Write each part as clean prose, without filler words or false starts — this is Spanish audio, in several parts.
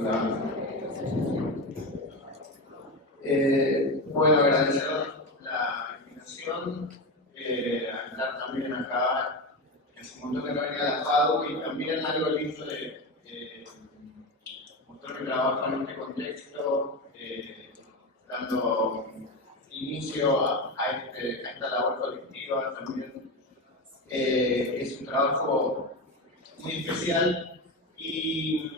Hola. Bueno, agradecer la invitación, estar también acá, hace un montón que no venía a la FADU y también algo lindo de mostrar mi trabajo en este contexto, dando inicio a esta labor colectiva también. Es un trabajo muy especial y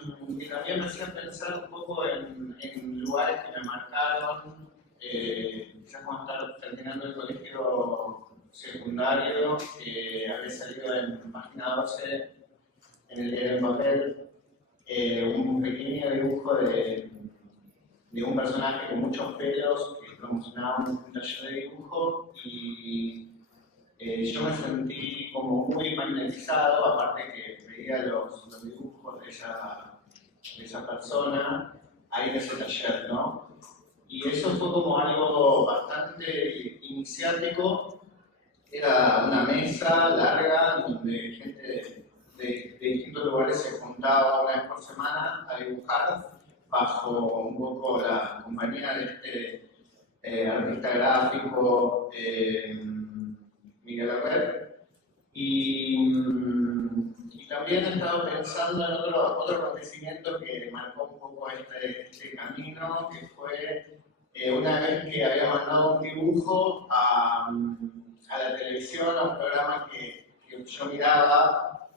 también me hacía pensar un poco en lugares que me marcaron, quizás cuando estaba terminando el colegio secundario, había salido en página 12 en el diario en papel un pequeño dibujo de un personaje con muchos pelos que promocionaba un taller de dibujo y yo me sentí como muy magnetizado, aparte que veía los dibujos de esa persona ahí en ese taller, ¿no? Y eso fue como algo bastante iniciático. Era una mesa larga donde gente de distintos lugares se juntaba una vez por semana a dibujar bajo un poco la compañía de este artista gráfico Miguel Herrera. Y también he estado pensando en otro acontecimiento que marcó un poco este camino, que fue una vez que había mandado un dibujo a la televisión, a un programa que yo miraba.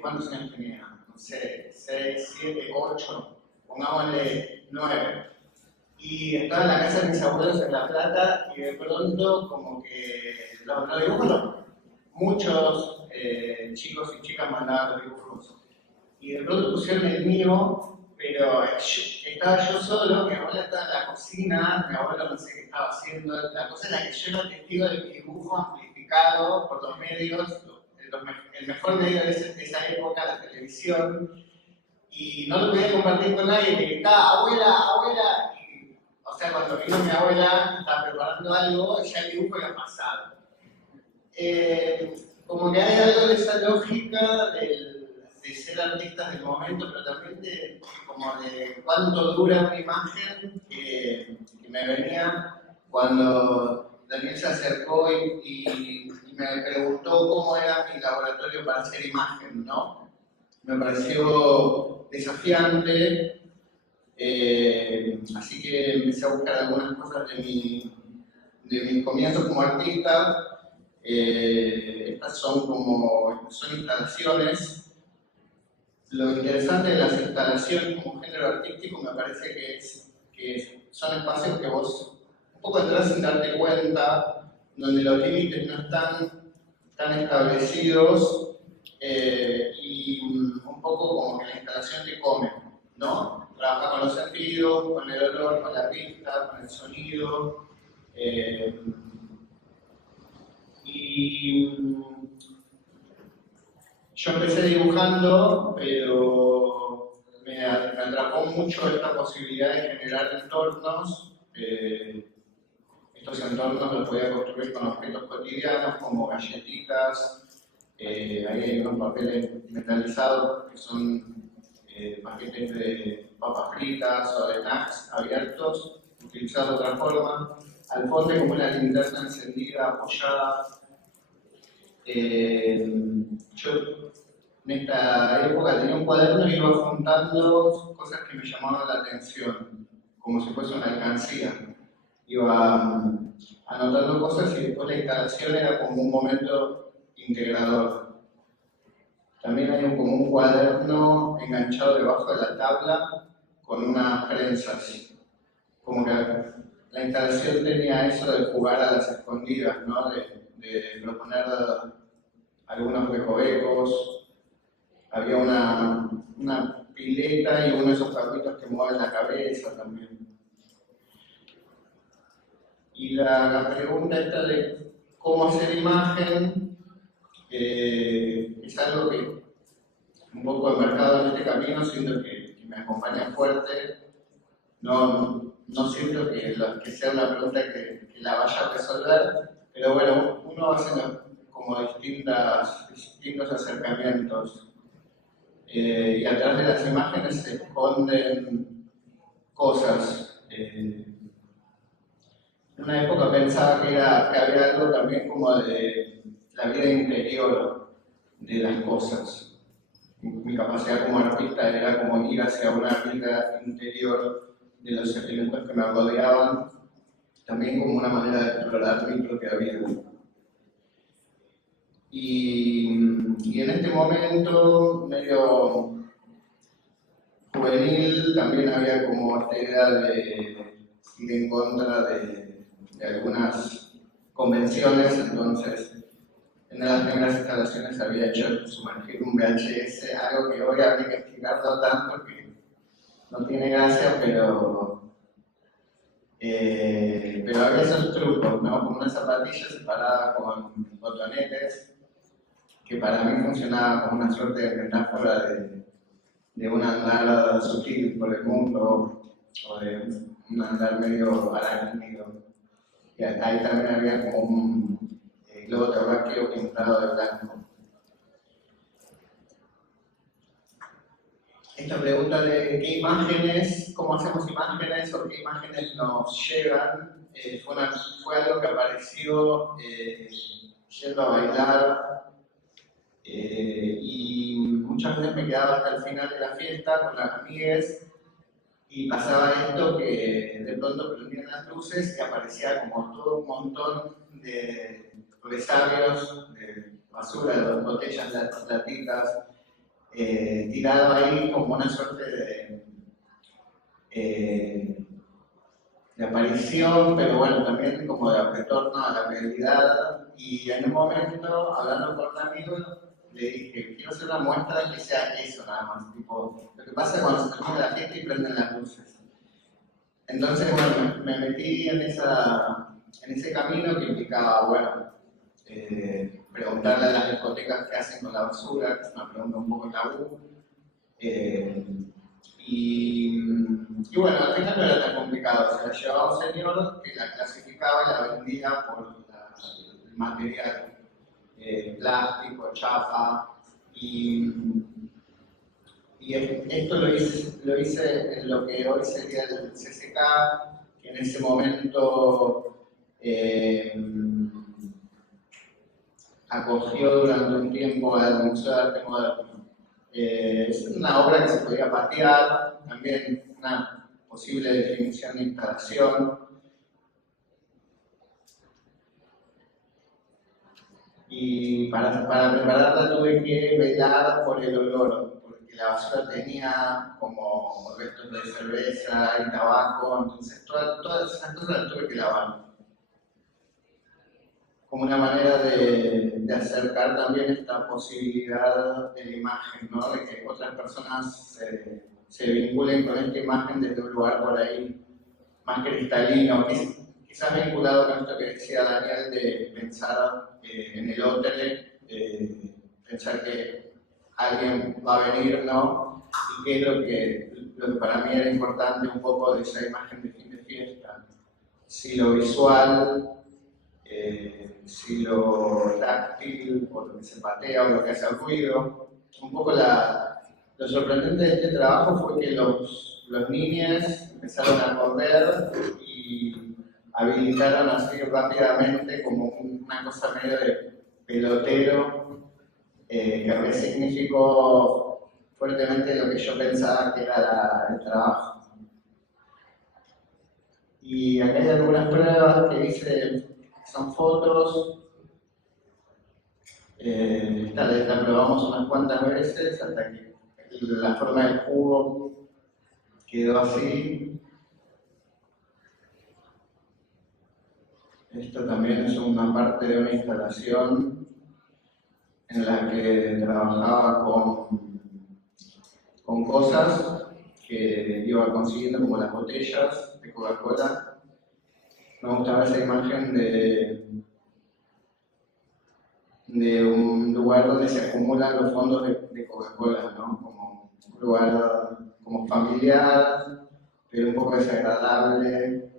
¿Cuántos años tenía? No sé, 6, 7, 8, pongámosle 9. Y estaba en la casa de mis abuelos en La Plata y de pronto como que los dibujos, muchos chicos y chicas mandaban los dibujos. Y de pronto pusieron el mío, pero estaba yo solo, mi abuela estaba en la cocina, mi abuelo no sé qué estaba haciendo. La cosa era que yo era testigo de mi dibujo amplificado por los medios, el mejor medio de esa época, la televisión, y no lo podía compartir con nadie, le gritaba, abuela, abuela. O sea, cuando vino mi abuela, estaba preparando algo, ya el dibujo había pasado. Como que hay algo de esa lógica de ser artistas del momento, pero también como de cuánto dura una imagen que me venía cuando Daniel se acercó y me preguntó cómo era mi laboratorio para hacer imagen, ¿no? Me pareció desafiante. Así que empecé a buscar algunas cosas de mis comienzos como artista. Estas son instalaciones. Lo interesante de las instalaciones como género artístico me parece que son espacios que vos un poco entras sin darte cuenta, donde los límites no están tan establecidos y un poco como que la instalación te come, ¿no? Trabaja con los sentidos, con el olor, con la vista, con el sonido. Yo empecé dibujando, pero me atrapó mucho esta posibilidad de generar entornos. Estos entornos los podía construir con objetos cotidianos como galletitas. Ahí hay unos papeles metalizados que son paquetes de papas fritas o de snacks abiertos, utilizados de otra forma. Al fondo como una linterna encendida, apoyada. Yo en esta época tenía un cuaderno y iba juntando cosas que me llamaban la atención, como si fuese una alcancía. Iba anotando cosas y después la instalación era como un momento integrador. También hay como un cuaderno enganchado debajo de la tabla con unas prensas. Como que la instalación tenía eso de jugar a las escondidas, ¿no? De proponer algunos recovecos. Había una pileta y uno de esos carritos que mueven la cabeza también. Y la pregunta esta de cómo hacer imagen es algo que un poco enmarcado en este camino, siento que me acompaña fuerte. No siento que sea una pregunta que la vaya a resolver, pero bueno, uno va haciendo como distintos acercamientos. y atrás de las imágenes se esconden cosas. En una época pensaba que había algo también como de la vida interior de las cosas. Mi capacidad como artista era como ir hacia una vida interior de los elementos que me rodeaban, también como una manera de explorar mi propia vida. Y en este momento, medio juvenil, también había como esta idea de ir en contra de algunas convenciones. Entonces, en una de las primeras instalaciones había hecho sumergir un VHS, algo que hoy habría que explicarlo tanto que no tiene gracia, pero había esos trucos, ¿no? Como una zapatilla separada con botonetes, que para mí funcionaba como una suerte de metáfora de un andar sutil por el mundo, o de un andar medio arácnido. Y ahí también había como un globo terráqueo pintado de blanco. Esta pregunta de qué imágenes, cómo hacemos imágenes o qué imágenes nos llegan, fue algo que apareció yendo a bailar, y muchas veces me quedaba hasta el final de la fiesta con las amigues y pasaba esto que de pronto prendían las luces y aparecía como todo un montón de resabios, de basura, de botellas, latitas, tirado ahí como una suerte de aparición, pero bueno, también como de retorno a la realidad. Y en un momento, hablando con un amigo, le dije, quiero hacer una muestra que sea eso nada más, tipo, lo que pasa cuando se termina la fiesta y prenden las luces. Entonces, bueno, me metí en ese camino que implicaba, bueno, preguntarle a las discotecas qué hacen con la basura, que es una pregunta un poco tabú. Y bueno, al final no era tan complicado, se la llevaba un señor que la clasificaba y la vendía por el material, plástico, chapa, y esto lo hice en lo que hoy sería el CCK, que en ese momento acogió durante un tiempo al Museo de Arte Moderno. Es una obra que se podía patear, también una posible definición de instalación. Y para prepararla tuve que velar por el olor, porque la basura tenía como restos de cerveza y tabaco, entonces todas esas cosas las tuve que lavar. Como una manera de acercar también esta posibilidad de la imagen, ¿no? De que otras personas se vinculen con esta imagen desde un lugar por ahí más cristalino, quizás vinculado con esto que decía Daniel de pensar en el hotel, pensar que alguien va a venir, ¿no? Y que es lo que para mí era importante un poco de esa imagen de fin de fiesta. Si lo visual, si lo táctil, o lo que se patea, o lo que hace ruido. Un poco lo sorprendente de este trabajo fue que los niños empezaron a correr y habilitaron así rápidamente como una cosa medio de pelotero, que resignificó fuertemente lo que yo pensaba que era el trabajo. Y acá hay algunas pruebas que hice. Son fotos, esta la probamos unas cuantas veces hasta que la forma del cubo quedó así. Esto también es una parte de una instalación en la que trabajaba con cosas que iba consiguiendo, como las botellas de Coca-Cola. Me gustaba esa imagen de un lugar donde se acumulan los fondos de Coca-Cola, ¿no? Como un lugar como familiar, pero un poco desagradable,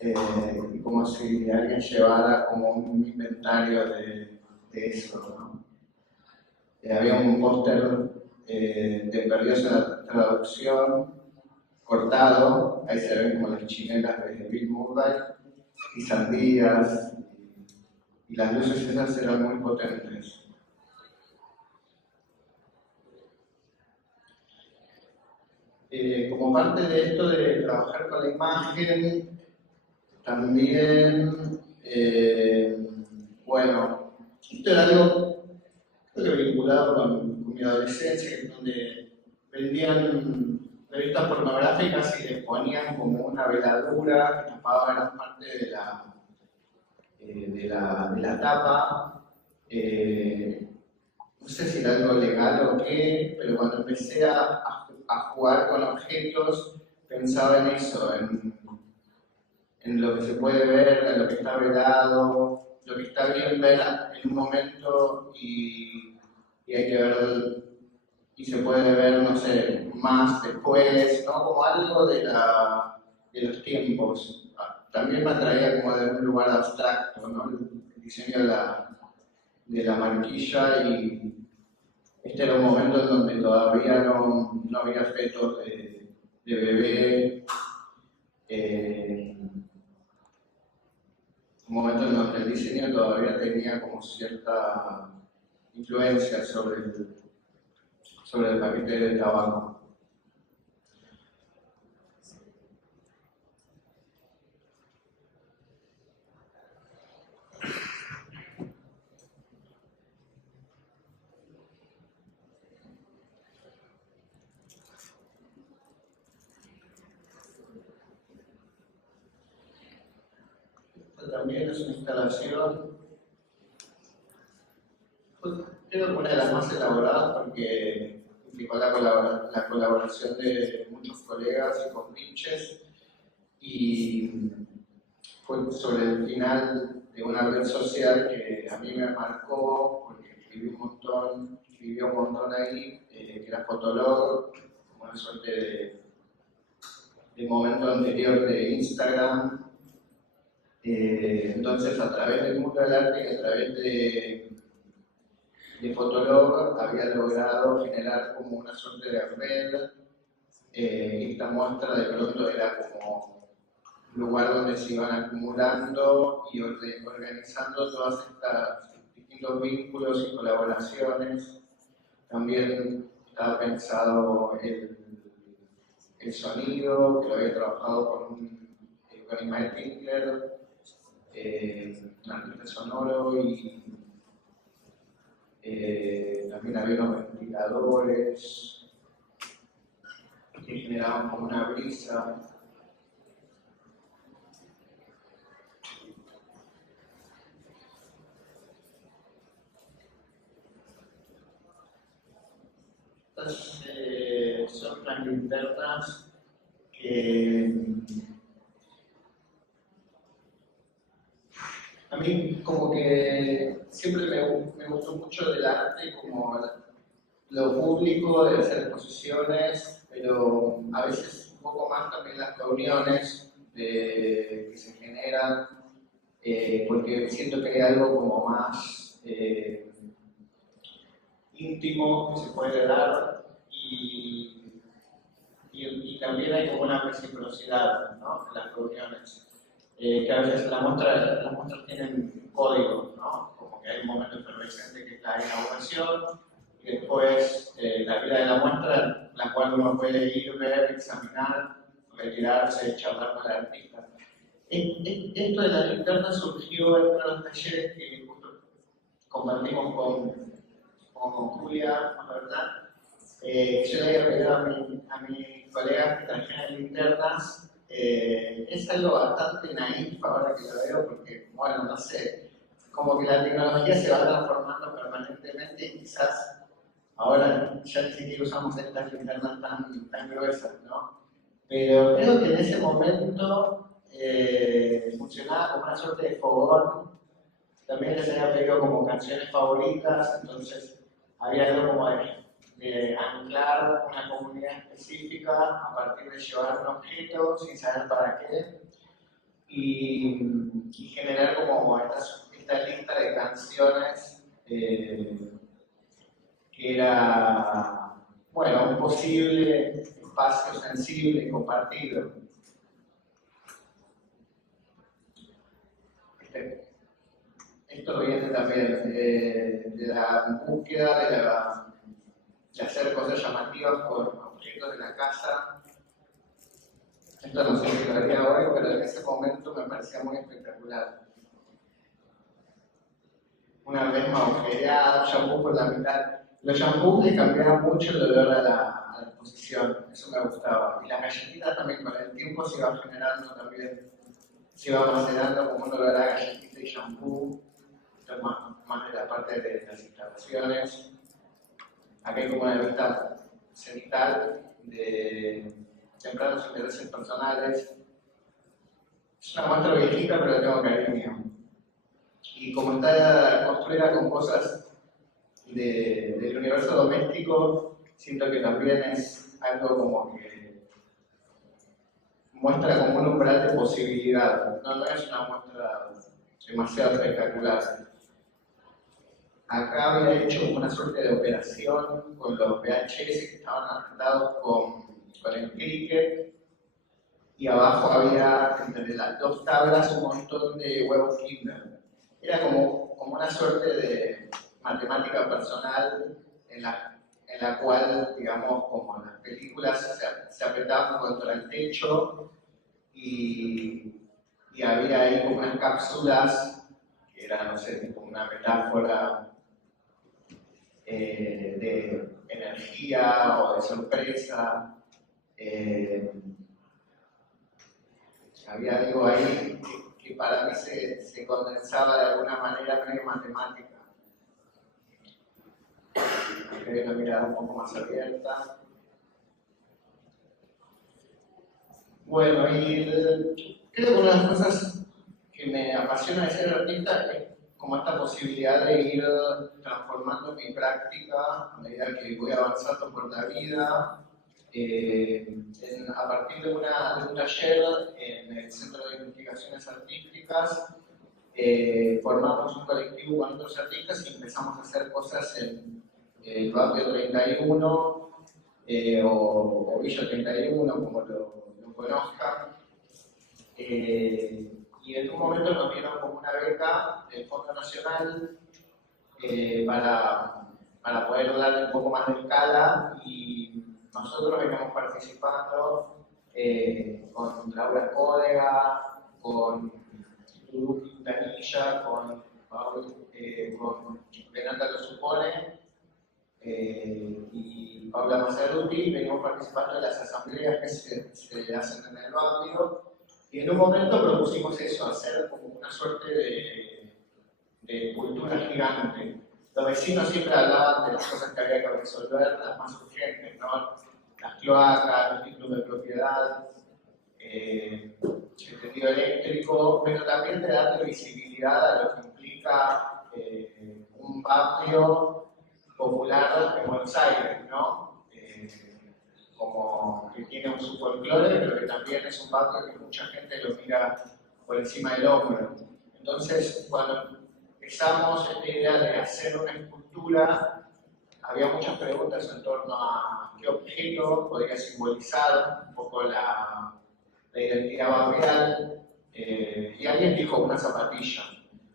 y como si alguien llevara como un inventario de eso, ¿no? Había un póster de Perdidos en la Traducción, cortado, ahí se ven como las chinelas de Bill Murray, y sandías, y las luces esas eran muy potentes. Como parte de esto de trabajar con la imagen, también, bueno, esto era algo creo que vinculado con mi adolescencia, en donde vendían revistas pornográficas y les ponían como una veladura que tapaba gran parte de la tapa. No sé si era algo legal o qué, pero cuando empecé a jugar con objetos, pensaba en eso, en lo que se puede ver, en lo que está vedado, lo que está bien ver en un momento y hay que ver, y se puede ver, no sé, más después, ¿no? Como algo de los tiempos. También me atraía como de un lugar abstracto, ¿no? El diseño de la marquilla, y este era un momento en donde todavía no había fetos de bebé. Un momento en donde el diseño todavía tenía como cierta influencia sobre el paquete de tabaco. Esta también es una instalación, pues, creo que una de las más elaboradas porque implicó la colaboración de muchos colegas y compinches, y fue sobre el final de una red social que a mí me marcó porque escribí un montón ahí, que era Fotolog, como una suerte de momento anterior de Instagram. Entonces, a través del mundo del arte y a través de Fotolog había logrado generar como una suerte de red, y esta muestra de pronto era como un lugar donde se iban acumulando y organizando todos estos distintos vínculos y colaboraciones. También estaba pensado el sonido, que lo había trabajado con Ismael Pinkler, un artista sonoro, y también había unos ventiladores que generaban como una brisa. Estas son unas linternas que a mí como que siempre me gustó mucho del arte, como lo público, de hacer exposiciones, pero a veces un poco más también las reuniones que se generan, porque siento que hay algo como más íntimo que se puede dar, y también hay como una reciprocidad, ¿no?, en las reuniones. Que a veces las muestras tienen códigos, ¿no? Como que hay un momento efervescente que es la inauguración, y después la vida de la muestra, la cual uno puede ir, ver, examinar, retirarse, charlar con el artista. Esto de la linterna surgió en uno de los talleres que justo compartimos con Julia, ¿verdad? Yo le había pedido a mis colegas que trajeran linternas. Es algo bastante naif ahora que lo veo, porque, bueno, no sé, como que la tecnología se va transformando permanentemente y quizás ahora ya ni siquiera usamos estas linternas tan gruesas, ¿no? Pero creo que en ese momento funcionaba como una suerte de fogón. También les había pedido como canciones favoritas, entonces había algo como de anclar una comunidad específica a partir de llevar un objeto sin saber para qué, y generar como esta lista de canciones que era bueno, un posible espacio sensible y compartido. Esto viene también de la búsqueda de hacer cosas llamativas con objetos de la casa. Esto no sé si lo haría hoy, pero en ese momento me parecía muy espectacular. Una vez agujereado, shampoo por la mitad. Los shampoos le cambiaban mucho el olor a la exposición, eso me gustaba. Y las galletitas también con el tiempo se iba generando también, se iba macerando como un olor a galletita y shampoo. Esto es más de la parte de las instalaciones. Aquí hay como una vista cenital de tempranos intereses personales. Es una muestra viejita, pero tengo cariño. Y como está construida con cosas del universo doméstico, siento que también es algo como que muestra como un umbral de posibilidad. No es una muestra demasiado espectacular. Acá había hecho una suerte de operación con los VHS que estaban apretados con el cricket, y abajo había entre las dos tablas un montón de huevos Kinder. Era como una suerte de matemática personal en la cual, digamos, como las películas se apretaban contra el techo y había ahí como unas cápsulas que eran, no sé, como una metáfora de energía o de sorpresa. Había algo ahí que para mí se condensaba de alguna manera medio matemática. Hay una mirada un poco más abierta. Bueno, y creo que una de las cosas que me apasiona de ser artista es como esta posibilidad de ir transformando mi práctica a medida que voy avanzando por la vida. A partir de un taller en el Centro de Investigaciones Artísticas, formamos un colectivo con otros artistas y empezamos a hacer cosas en el barrio 31 o Villa 31, como lo conozcan. Y en un momento nos dieron como una beca del Fondo Nacional para poder darle un poco más de escala, y nosotros veníamos participando con Laura Códega, con Dudu Quintanilla, con Renata Lo Supone y Paula Mazzaruti. Venimos participando en las asambleas que se hacen en el barrio, y en un momento propusimos eso, hacer como una suerte de cultura gigante. Los vecinos siempre hablaban de las cosas que había que resolver, las más urgentes, ¿no? Las cloacas, los títulos de propiedad, el tendido eléctrico, pero también de darle visibilidad a lo que implica un barrio popular de Buenos Aires, ¿no? Como que tiene su folclore, pero que también es un barrio que mucha gente lo mira por encima del hombro. Entonces, cuando empezamos esta idea de hacer una escultura, había muchas preguntas en torno a qué objeto podría simbolizar un poco la identidad barrial, y alguien dijo una zapatilla.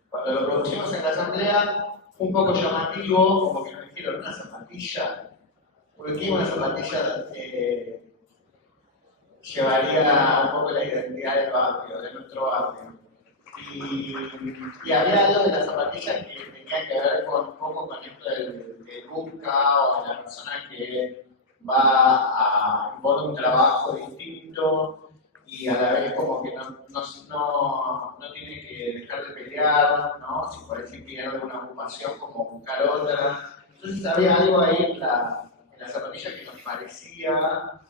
Cuando lo producimos en la asamblea, un poco llamativo, como que nos dijeron una zapatilla. ¿Por qué una zapatilla llevaría un poco la identidad del barrio, de nuestro barrio? Y había algo de la zapatilla que tenía que ver un poco con esto del busca, o de la persona que va a imponer un trabajo distinto y a la vez como que no tiene que dejar de pelear, ¿no? Si por ahí pierde una ocupación, como buscar otra. Entonces había algo ahí en la zapatilla que nos parecía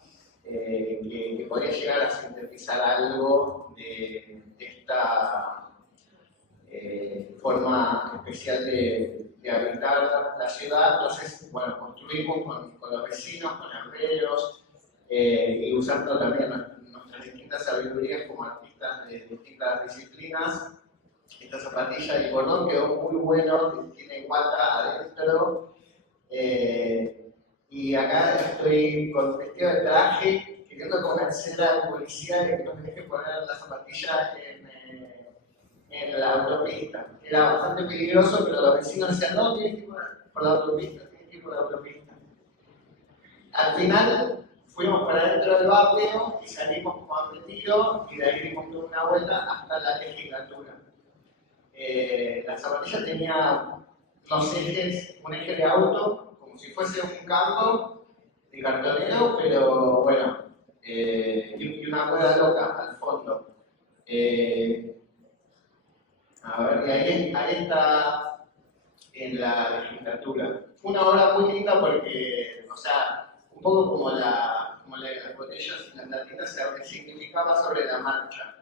que podría llegar a sintetizar algo de esta forma especial de habitar la ciudad. Entonces, bueno, construimos con los vecinos, con herreros, y usando también nuestras distintas sabidurías como artistas de distintas disciplinas. Esta zapatilla de cordón quedó muy bueno, tiene guata adentro. Y acá estoy con vestido de traje, queriendo convencer al policía de que no me deje poner las zapatillas en la autopista. Era bastante peligroso, pero los vecinos decían, no, tienes que ir por la autopista, tienes que ir por la autopista. Al final fuimos para adentro del barrio y salimos como a retiro y de ahí dimos toda una vuelta hasta la legislatura. La zapatilla tenía los ejes, un eje de auto, como si fuese un campo de cartonero, pero bueno, y una rueda loca al fondo. A ver, y ahí está en la legislatura. Fue una obra muy linda porque, o sea, un poco como las botellas y las latitas se significaba sobre la marcha.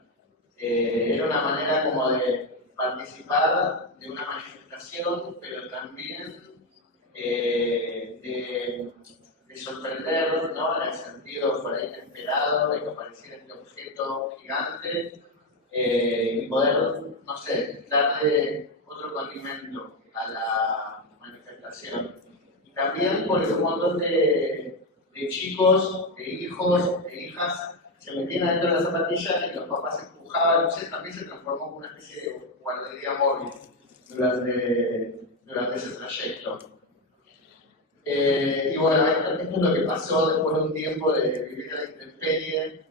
Era una manera como de participar de una manifestación, pero también de sorprender, ¿no? En el sentido por ahí inesperado de que apareciera este objeto gigante y poder, no sé, darle otro condimento a la manifestación. Y también por un montón de chicos, de hijos, de hijas, se metían dentro de la zapatilla y los papás empujaban, entonces también se transformó en una especie de guardería móvil durante ese trayecto. Y bueno, esto es lo que pasó después de un tiempo de vivir en la intemperie,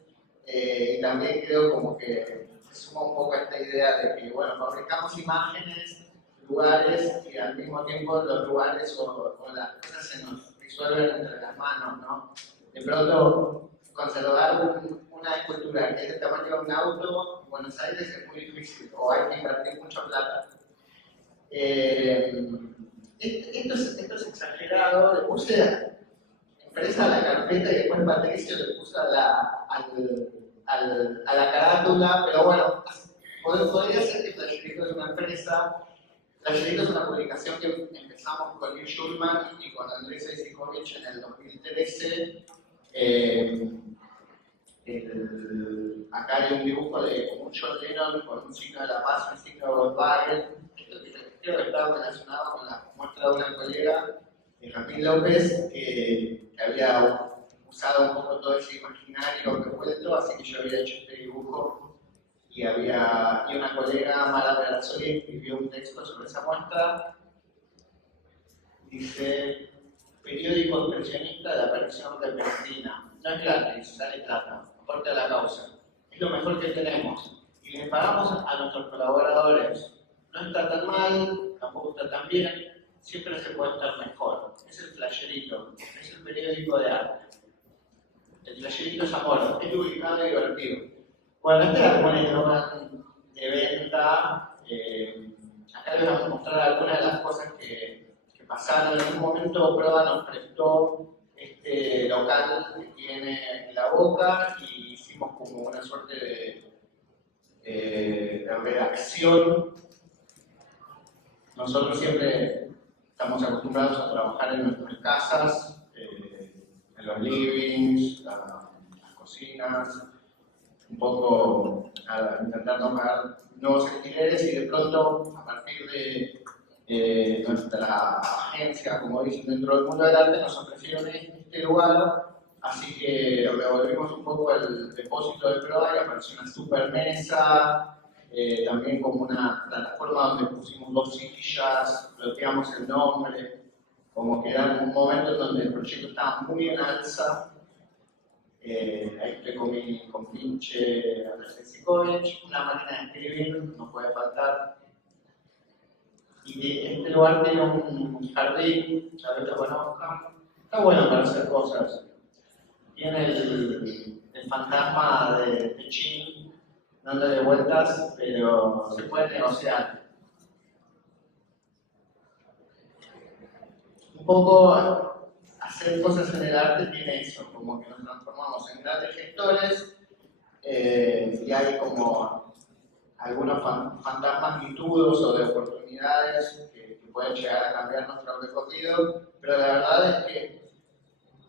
y también creo como que se suma un poco a esta idea de que, bueno, fabricamos imágenes, lugares, y al mismo tiempo los lugares o las cosas se nos disuelven entre las manos, ¿no? De pronto, conservar una escultura que es del tamaño de un auto en Buenos Aires es muy difícil, o hay que invertir mucha plata. Esto es exagerado, le puse empresa a la carpeta y después Patricio le puso a la carátula, pero bueno, podría ser que Tallerito es una empresa. Tallerito es una publicación que empezamos con Neil Schulman y con Andrés Isikovic en el 2013. Acá hay un dibujo de un John Lennon con un signo de la paz, un signo de Volkswagen. Esto creo que estaba relacionado con la muestra de una colega de Jamín López que había usado un poco todo ese imaginario revuelto, así que yo había hecho este dibujo y una colega, Mara Perazzoli, escribió un texto sobre esa muestra. Dice: periódico expresionista de aparición repentina. No es gratis, sale plata, aporte a la causa. Es lo mejor que tenemos. Y le pagamos a nuestros colaboradores. No está tan mal, tampoco está tan bien, siempre se puede estar mejor. Es el flasherito, es el periódico de arte. El flasherito es amor, es ubicado y divertido. Bueno, este es un eslogan de venta. Acá les vamos a mostrar algunas de las cosas que pasaron. En un momento Proa nos prestó este local que tiene en La Boca y hicimos como una suerte de redacción. Nosotros siempre estamos acostumbrados a trabajar en nuestras casas, en los livings, las cocinas, un poco a intentar tomar nuevos alquileres y de pronto, a partir de nuestra agencia, como dicen, dentro del mundo del arte, nos ofrecieron este lugar, así que revolvimos un poco el depósito de Proa y apareció una super mesa, también como una plataforma donde pusimos 2 sillas, bloqueamos el nombre, como que era un momento en donde el proyecto estaba muy en alza. Ahí estoy con Pinche, Andrés Isikovic, una máquina de escribir, no puede faltar. Y este lugar tiene un jardín, ya lo conozcan, está bueno para hacer cosas. Tiene el fantasma de Chin dándole vueltas, pero se puede negociar. Un poco hacer cosas en el arte tiene eso, como que nos transformamos en grandes gestores y hay como algunos fantasmas mitudos o de oportunidades que pueden llegar a cambiar nuestro recorrido, pero la verdad es que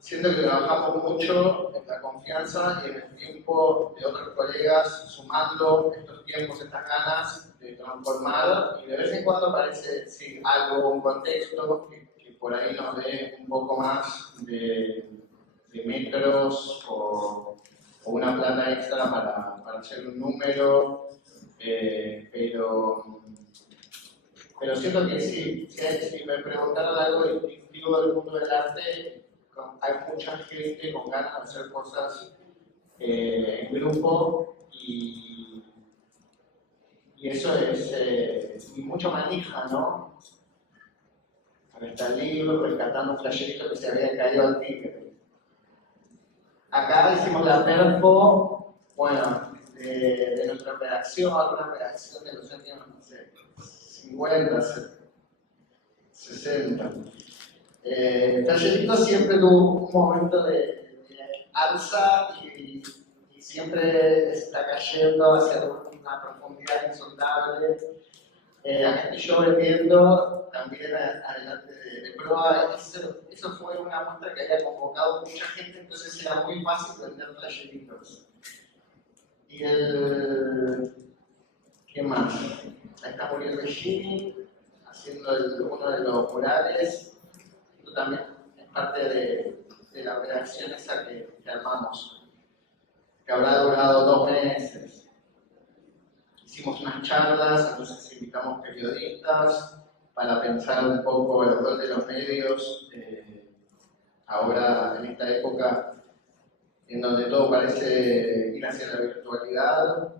siento que trabajamos mucho en la confianza y en el tiempo de otros colegas, sumando estos tiempos, estas ganas de transformar, y de vez en cuando aparece algo, un contexto que por ahí nos dé un poco más de metros o una plata extra para hacer un número, pero siento que sí, si me preguntaran algo distintivo del mundo del arte, hay mucha gente con ganas de hacer cosas en grupo y eso es y mucho manija, ¿no? Acá está el libro, rescatando un flasherito que se había caído al tigre. Acá hicimos la perfo, bueno, de nuestra redacción, una redacción de los años, no sé, 50, 60. Tallerito siempre tuvo un momento de alza y siempre está cayendo hacia una profundidad insondable. Acá estoy yo vendiendo también adelante de proa. Eso fue una muestra que había convocado mucha gente, entonces era muy fácil vender talleritos. Y ¿qué más? Ahí está Muriel Bellini haciendo uno de los murales. Esto también es parte de la redacción esa que armamos, que habrá durado 2 meses. Hicimos unas charlas, entonces invitamos periodistas para pensar un poco el rol de los medios, ahora en esta época en donde todo parece ir hacia la virtualidad.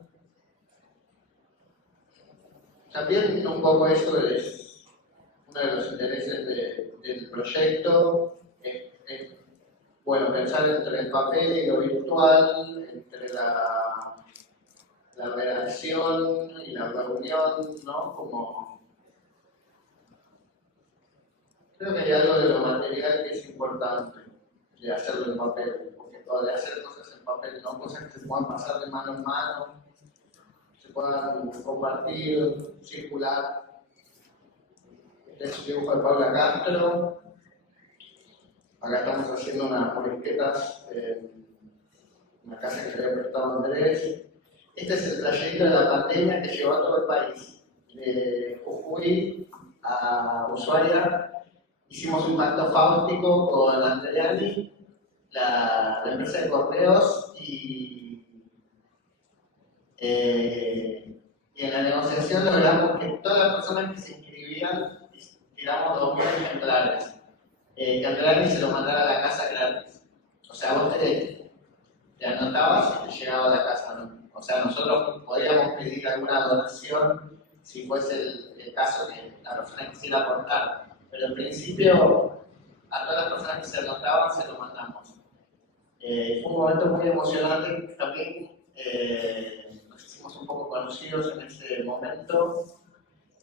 También un poco eso es uno de los intereses del proyecto, bueno, pensar entre el papel y lo virtual, entre la redacción y la reunión, ¿no? Como creo que hay algo de lo material que es importante de hacerlo en papel, o de hacer cosas en papel, ¿no? Cosas que se puedan pasar de mano en mano, se puedan compartir, circular. Este es un dibujo de Paula Castro. Acá estamos haciendo unas morisquetas en una casa que le había prestado Andrés. Este es el trayecto de la pandemia que llevó a todo el país, de Jujuy a Ushuaia. Hicimos un pacto fáustico con Andreani, la empresa de correos, y en la negociación logramos que todas las personas que se inscribían tiramos 2.000 ejemplares, que Andreani se lo mandara a la casa gratis. O sea, vos te anotabas y te llegaba a la casa, ¿no? O sea, nosotros podíamos pedir alguna donación si fuese el caso que la persona quisiera aportar, pero en principio a todas las personas que se anotaban se lo mandamos. Fue un momento muy emocionante, también nos hicimos un poco conocidos en ese momento.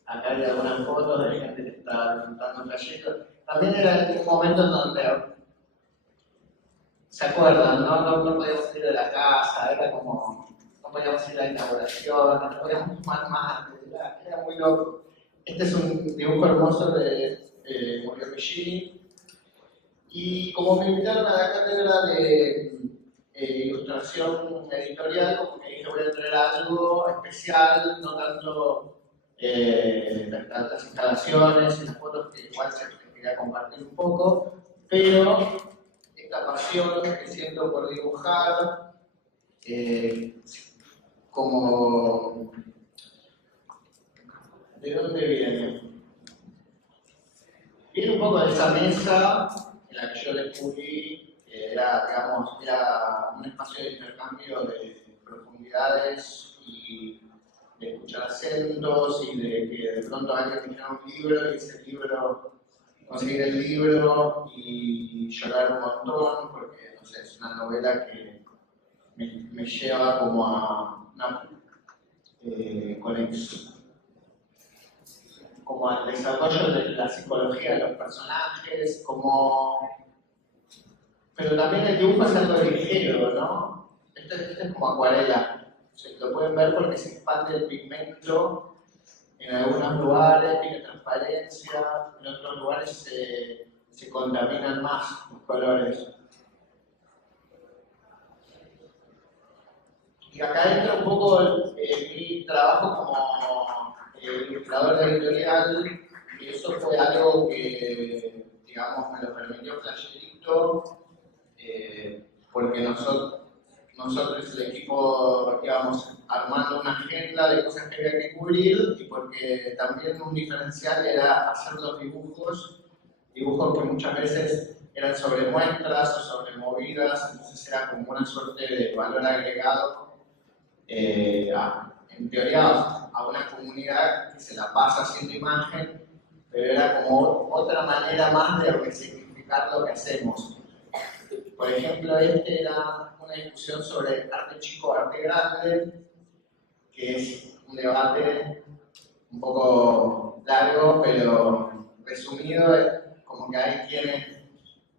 Acá hay algunas fotos de gente que está disfrutando un trayecto. También era un momento en donde, ¿se acuerdan? No podíamos salir de la casa, era como no podíamos ir a la inauguración, no podíamos tomar mate, era muy loco. Este es un dibujo hermoso de Muriel Bellini. Y como me invitaron a la cátedra de ilustración editorial, como que dije voy a traer algo especial, no tanto las instalaciones y las fotos, que igual se quería compartir un poco, pero esta pasión que siento por dibujar, como ¿de dónde viene? Viene un poco de esa mesa en la que yo descubrí que era, digamos, era un espacio de intercambio de profundidades y de escuchar acentos y de que de pronto alguien dijera un libro y ese libro, conseguir el libro y llorar un montón porque, no sé, es una novela que me lleva como a una conexión, como al desarrollo de la psicología de los personajes, pero también el dibujo es algo ligero, ¿no? Esto es como acuarela, lo pueden ver porque se expande el pigmento en algunos lugares, tiene transparencia, en otros lugares se contaminan más los colores. Y acá entra un poco mi trabajo como ilustrador editorial, y eso fue algo que digamos, me lo permitió Flasherito, porque nosotros, el equipo, íbamos armando una agenda de cosas que había que cubrir y porque también un diferencial era hacer los dibujos que muchas veces eran sobre muestras o sobre movidas, entonces era como una suerte de valor agregado, en teoría, a una comunidad que se la pasa haciendo imagen, pero era como otra manera más de resignificar lo que hacemos. Por ejemplo, era una discusión sobre arte chico, arte grande, que es un debate un poco largo, pero resumido, como que hay quienes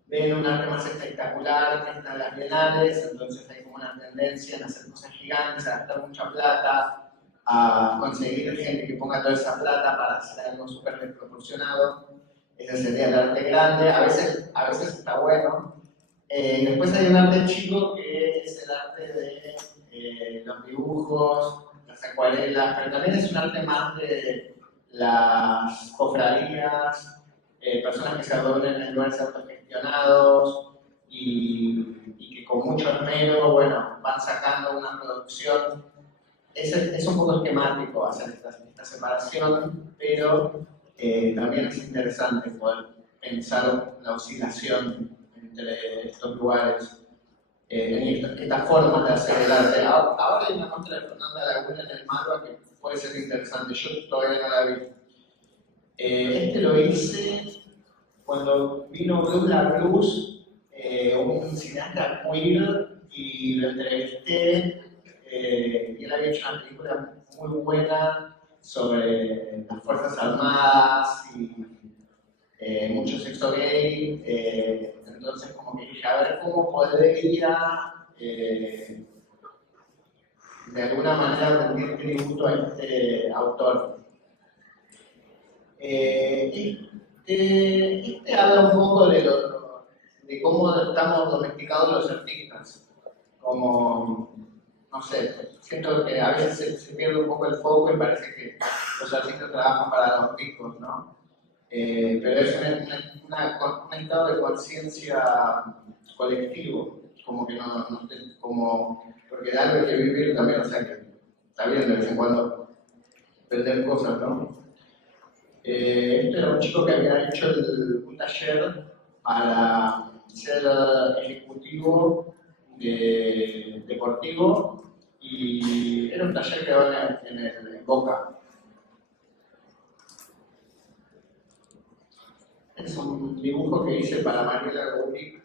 ven un arte más espectacular que está en las bienales, entonces hay como una tendencia en hacer cosas gigantes, a gastar mucha plata, a conseguir gente que ponga toda esa plata para hacer algo súper desproporcionado. Ese sería el arte grande, a veces está bueno. Después hay un arte chico que es el arte de los dibujos, las acuarelas, pero también es un arte más de las cofradías, personas que se reúnen en lugares autogestionados y que con mucho esmero, bueno, van sacando una producción. Es un poco esquemático hacer esta separación, pero también es interesante poder pensar la oscilación entre estos lugares, estas formas de hacer el arte. Ahora hay una muestra de Fernanda Laguna en el Malva que puede ser interesante, yo todavía no la vi. Lo hice cuando vino Blue la Blues, un cineasta queer, y lo entrevisté, y él había hecho una película muy buena sobre las Fuerzas Armadas y mucho sexo gay, entonces como que dije, a ver cómo podría de alguna manera rendir tributo a este autor. Habla un poco de cómo estamos domesticados los artistas, como, no sé, siento que a veces se pierde un poco el foco y parece que los artistas trabajan para los ricos, ¿no? Pero es un estado de conciencia colectivo, como que porque de algo hay que vivir también, o sea que está bien de vez en cuando vender cosas, ¿no? Era un chico que había hecho un taller para ser ejecutivo deportivo y era un taller que va en Boca. Es un dibujo que hice para Mariela Rubik,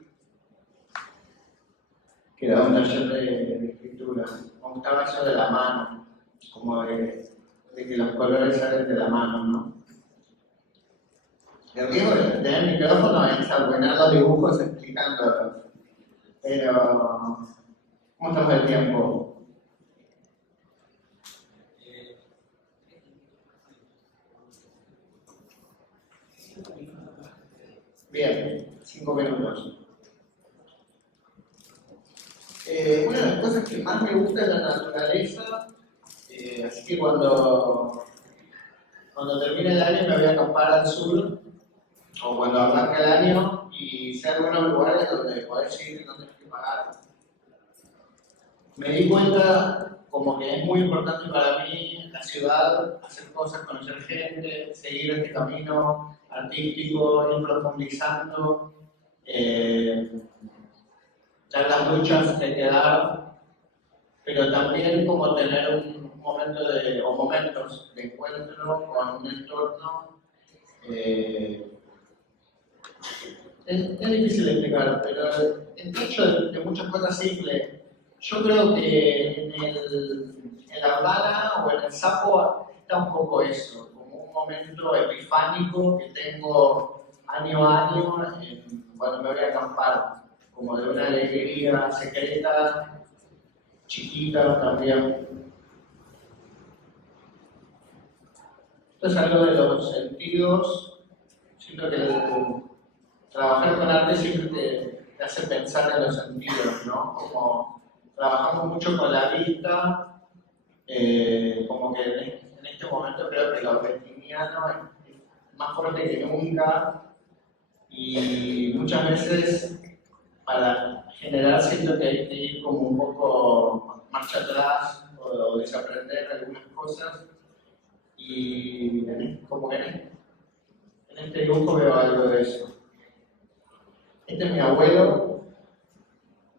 que era un taller de escritura. Me gustaba eso de la mano, como de que los colores salen de la mano, ¿no? El riesgo de tener el micrófono es arruinar los dibujos explicándolos. Pero, ¿cómo estamos de tiempo? Bien, 5 minutos. Una de las cosas que más me gusta es la naturaleza, así que cuando termine el año me voy a acampar al sur, o cuando arranque el año, y sé algunos lugares donde podés ir y no tenés que pagar. Me di cuenta como que es muy importante para mí en la ciudad hacer cosas, conocer gente, seguir este camino artístico, ir profundizando, dar las luchas que hay que dar, pero también como tener un momento o momentos de encuentro con un entorno. Es difícil de explicar, pero el hecho de muchas cosas simples. Yo creo que en la Urbana o en el Sapo está un poco eso, como un momento epifánico que tengo año a año cuando me voy a acampar, como de una alegría secreta, chiquita también. Esto es algo de los sentidos. Siento que trabajar con arte siempre te hace pensar en los sentidos, ¿no? Como trabajamos mucho con la vista, como que en este momento creo que lo reptiliano es más fuerte que nunca, Y muchas veces para generar siento que hay que ir como un poco marcha atrás o desaprender algunas cosas. Y como en este dibujo veo algo de eso. Este es mi abuelo,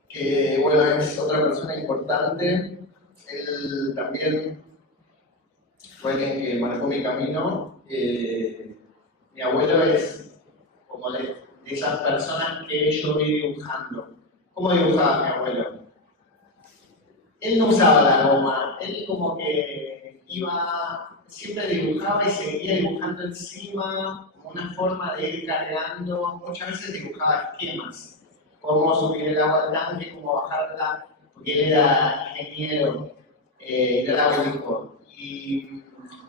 que bueno, es otra persona importante. Él también fue alguien que marcó mi camino. Mi abuelo es como de esas personas que yo vi dibujando. ¿Cómo dibujaba mi abuelo? Él no usaba la goma, él como que iba, siempre dibujaba y seguía dibujando encima, como una forma de ir cargando. Muchas veces dibujaba esquemas, cómo subir el agua al tanque, cómo bajarla, porque él era ingeniero, hidráulico.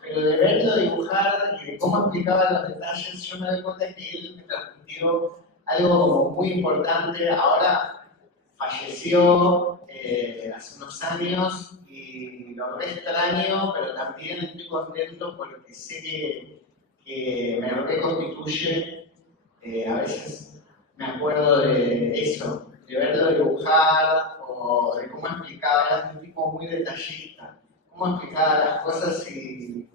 Pero de verlo dibujar y de cómo explicaba los detalles, yo me doy cuenta que él me transmitió algo como muy importante. Ahora falleció hace unos años y lo re extraño, pero también estoy contento porque sé que me reconstituye. A veces me acuerdo de eso, de verlo dibujar o de cómo explicaba. Era un tipo muy detallista, cómo explicaba las cosas y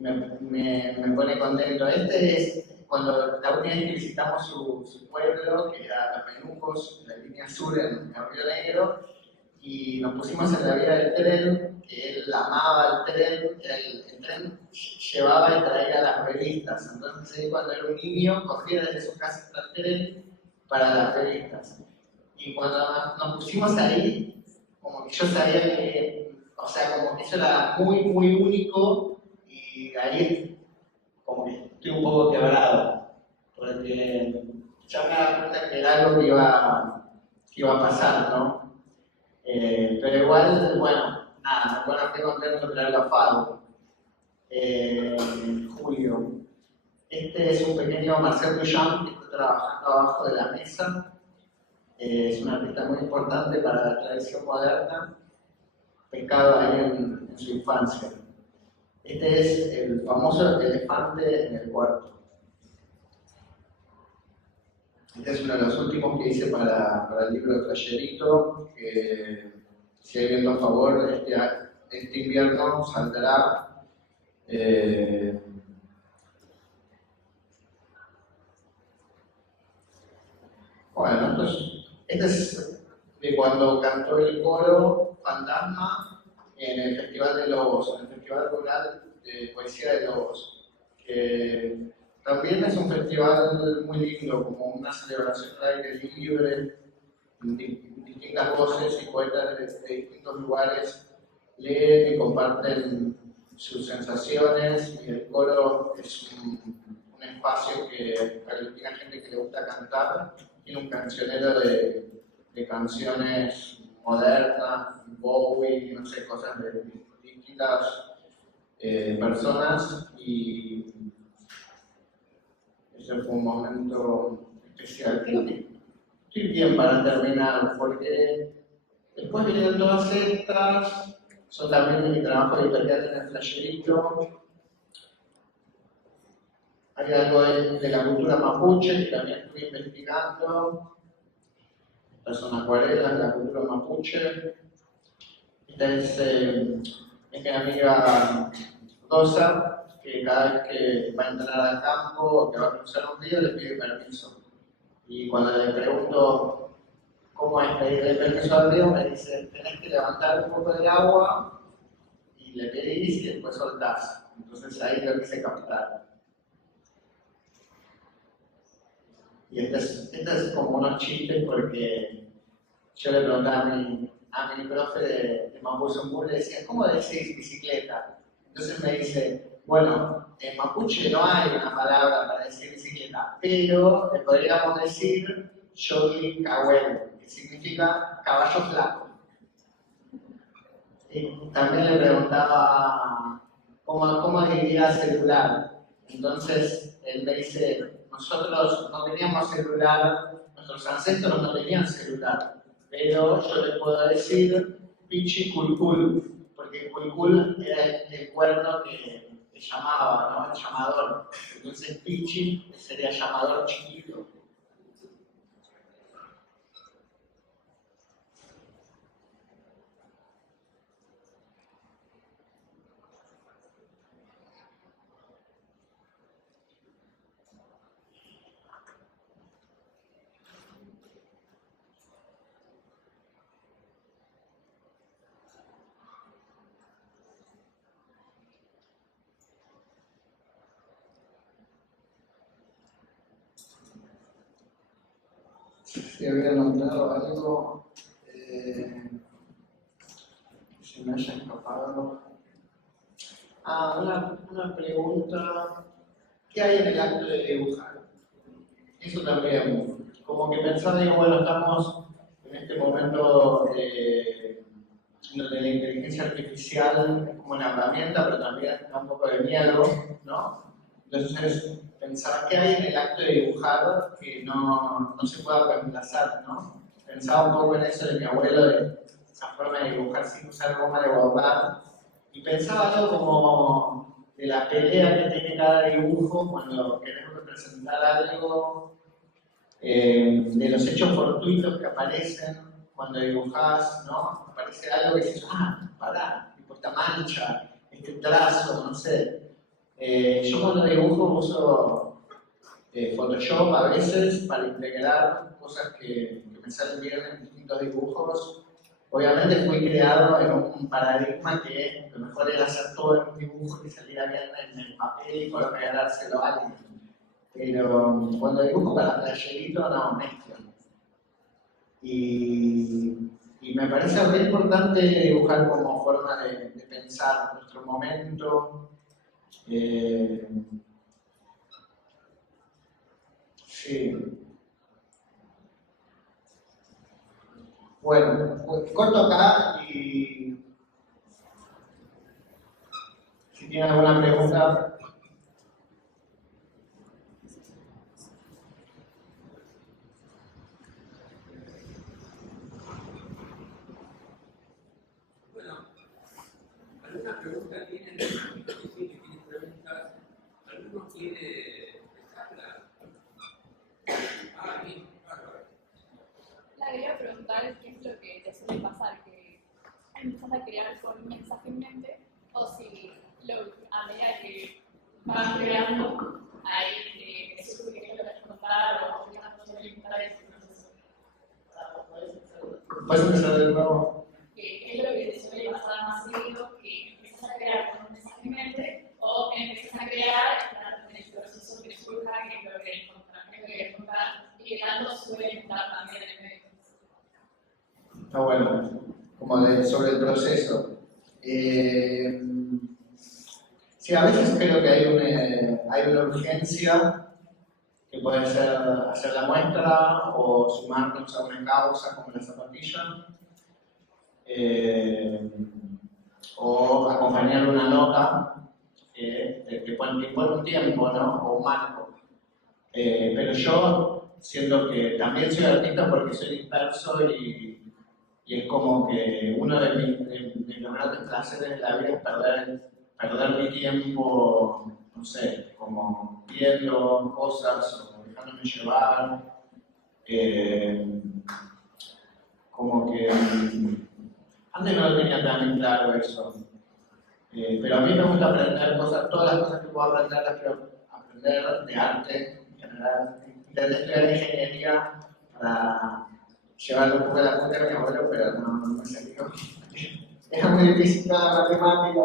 me pone contento. Este es cuando la última vez que visitamos su pueblo, que era Los Menucos, la línea sur en Río Negro, y nos pusimos en la vía del tren, que él amaba el tren, el tren llevaba y traía las revistas. Entonces él cuando era un niño corría desde su casa hasta el tren para las revistas. Y cuando nos pusimos ahí, como que yo sabía que, o sea, como que eso era muy, muy único, y ahí como que estoy un poco quebrado, porque ya me daba cuenta que era algo que iba a pasar, ¿no? Pero igual, bueno, nada, me estoy contento de traerlo a Fado. Julio. Este es un pequeño Marcel Duchamp que está trabajando abajo de la mesa. Es un artista muy importante para la tradición moderna, pescado ahí en su infancia. Este es el famoso elefante en el cuarto. Este es uno de los últimos que hice para el libro de Tallerito, que si hay viento a favor, este invierno saldrá. Bueno, este es de cuando cantó el coro Fantasma en el Festival de Lobos, en el Festival Rural de Poesía de Lobos, que también es un festival muy lindo, como una celebración al aire libre, distintas voces y poetas de distintos lugares leen y comparten sus sensaciones, y el coro es un espacio que aglutina gente que le gusta cantar. Tiene un cancionero de canciones modernas, Bowie, no sé, cosas de distintas personas, y ese fue un momento especial. Creo que estoy bien para terminar, porque después vienen todas estas, son también de mi trabajo editorial en el Tallerito. Hay algo de la cultura mapuche que también estoy investigando. Estas son acuarelas de la cultura mapuche. Esta es mi amiga Rosa, que cada vez que va a entrar al campo o que va a cruzar un río le pide permiso. Y cuando le pregunto cómo es pedirle permiso al río, me dice: tenés que levantar un poco del agua y le pedís y después soltás. Entonces ahí lo quise captar. Y este es como unos chistes, porque yo le preguntaba a mi profe de Mapuzungún, le decía: ¿cómo decís bicicleta? Entonces me dice: bueno, en mapuche no hay una palabra para decir bicicleta, pero le podríamos decir yogi cahuel, que significa caballo flaco. Y también le preguntaba cómo diría celular. Entonces él me dice: nosotros no teníamos celular, nuestros ancestros no tenían celular, pero yo le puedo decir pichi culcul, porque culcul era el cuerno que llamaba, ¿no? El llamador. Entonces Pichi sería llamador chiquito. Si había notado algo que se me haya escapado. Una pregunta. ¿Qué hay en el acto de dibujar? Eso también, como que pensar, digo, bueno, estamos en este momento donde la inteligencia artificial es como una herramienta, pero también da un poco de miedo, ¿no? Entonces, pensar qué hay en el acto de dibujar que no se pueda reemplazar, ¿no? Pensaba un poco en eso de mi abuelo, de esa forma de dibujar sin usar goma de borrar, y pensaba algo como de la pelea que tiene cada dibujo cuando queremos representar algo, de los hechos fortuitos que aparecen cuando dibujás, ¿no? Aparece algo que dices, pará, tipo esta mancha, este trazo, no sé. Yo cuando dibujo uso Photoshop a veces para integrar cosas que me salen bien en distintos dibujos. Obviamente fui creado en un paradigma que lo mejor era hacer todo en un dibujo que saliera bien en el papel y poder regalárselo a alguien. Pero cuando dibujo para tallerito, no, mezclo. Y me parece muy importante dibujar como forma de pensar nuestro momento. Sí. Bueno, pues corto acá y si tienen alguna pregunta. ¿Alguna pregunta tienen? ¿Tienen preguntas? ¿Alguno quiere dejarla? Bien, bárbaro. La quería preguntar qué es lo que te suele pasar, que empiezas a crear con un mensaje en mente, o si a medida que vas creando, ahí te surge qué es lo que vas a contar, o qué más suele contar eso. ¿Puedes empezar de nuevo? ¿Qué es lo que te suele pasar más seguido, que empiezas a crear con un mensaje en mente, o empiezas a crear, estás en el proceso que surja, que es lo que querés contar, y que tanto suele estar también en el medio? Está bueno, como sobre el proceso. Sí, a veces creo que hay una urgencia que puede ser hacer la muestra o sumarnos a una causa como la zapatilla, o acompañar una nota que impone un tiempo, ¿no? O un marco. Pero yo siento que también soy artista porque soy disperso y es como que uno de los grandes placeres de la vida es perder mi tiempo, no sé, como viendo cosas o dejándome llevar. Como que antes no lo tenía tan claro eso. Pero a mí me gusta aprender cosas, todas las cosas que puedo aprender las quiero aprender de arte en general. Intenté estudiar ingeniería para llevarlo un poco a la cuenta de mi abuelo, pero no me salió. Era muy difícil la matemática,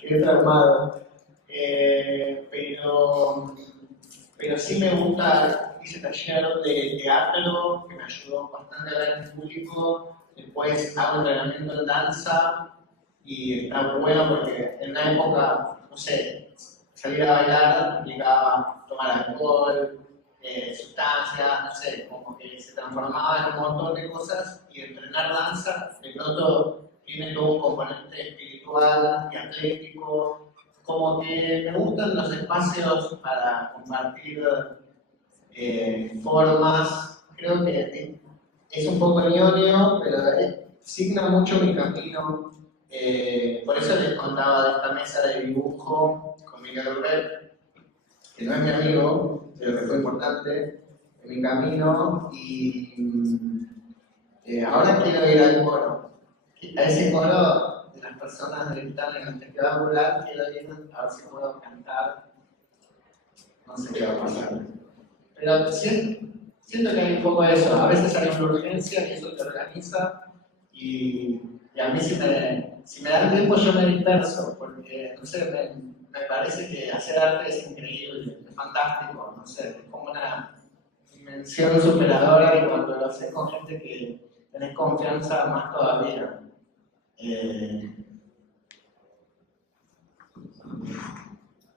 quedé traumado. Pero sí me gusta ese taller de teatro que me ayudó bastante a ver el público. Después hago entrenamiento en danza y está bueno porque en una época, no sé, salir a bailar implicaba tomar alcohol, sustancias, no sé, como que se transformaba en un montón de cosas y entrenar danza de pronto tiene todo un componente espiritual y atlético, como que me gustan los espacios para compartir formas, creo que es un poco ñoño, pero signa mucho mi camino. Por eso les contaba de esta mesa de dibujo Miguel Urret, que no es mi amigo, pero que fue importante en mi camino, y ahora quiero ir al coro. A ese coro de las personas que están en el Festival Rural, quiero ir a ver si puedo cantar. No sé qué va a pasar. Pero siento que hay un poco de eso. A veces hay una urgencia y eso te organiza. Y a mí, si me da tiempo, yo me disperso. Porque, no sé, me parece que hacer arte es increíble, es fantástico. No sé, es como una dimensión superadora. Y cuando lo haces con gente que tenés confianza, más todavía.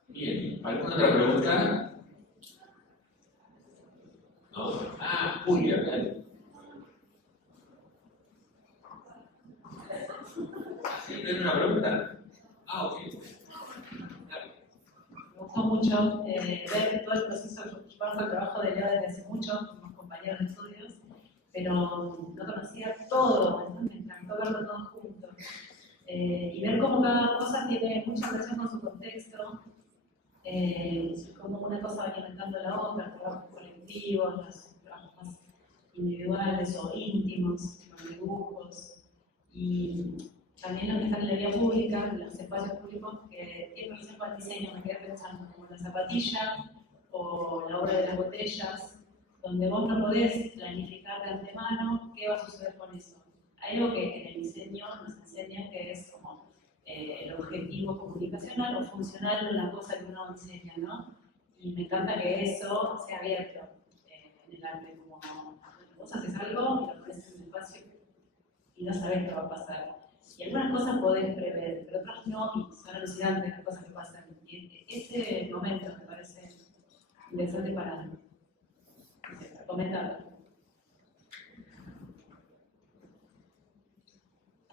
Bien, ¿alguna otra pregunta? ¿No? Ah, Julia, dale. ¿Sí? ¿Tienes una pregunta? Ah, ok. Dale. Me gustó mucho ver todo el proceso. Yo conozco el trabajo de Leo desde hace mucho, somos compañeros de estudios, pero no conocía todo, ¿no? Me encantó verlo todo junto. Y ver cómo cada cosa tiene mucha relación con su contexto, cómo una va alimentando a la otra, trabajos colectivos, los trabajos más individuales o íntimos, con dibujos, y también lo que está en la vía pública, en los espacios públicos, que tiene relación con el diseño. Me quedé pensando como la zapatilla o la obra de las botellas, donde vos no podés planificar de antemano qué va a suceder con eso. Hay algo que en el diseño nos enseña que es como el objetivo comunicacional o funcional de la cosa que uno enseña, ¿no? Y me encanta que eso sea abierto en el arte, como vos haces algo y lo pones en un espacio y no sabés qué va a pasar. Y algunas cosas podés prever, pero otras no, y son alucinantes las cosas que pasan. Y ese momento me parece interesante para comentar.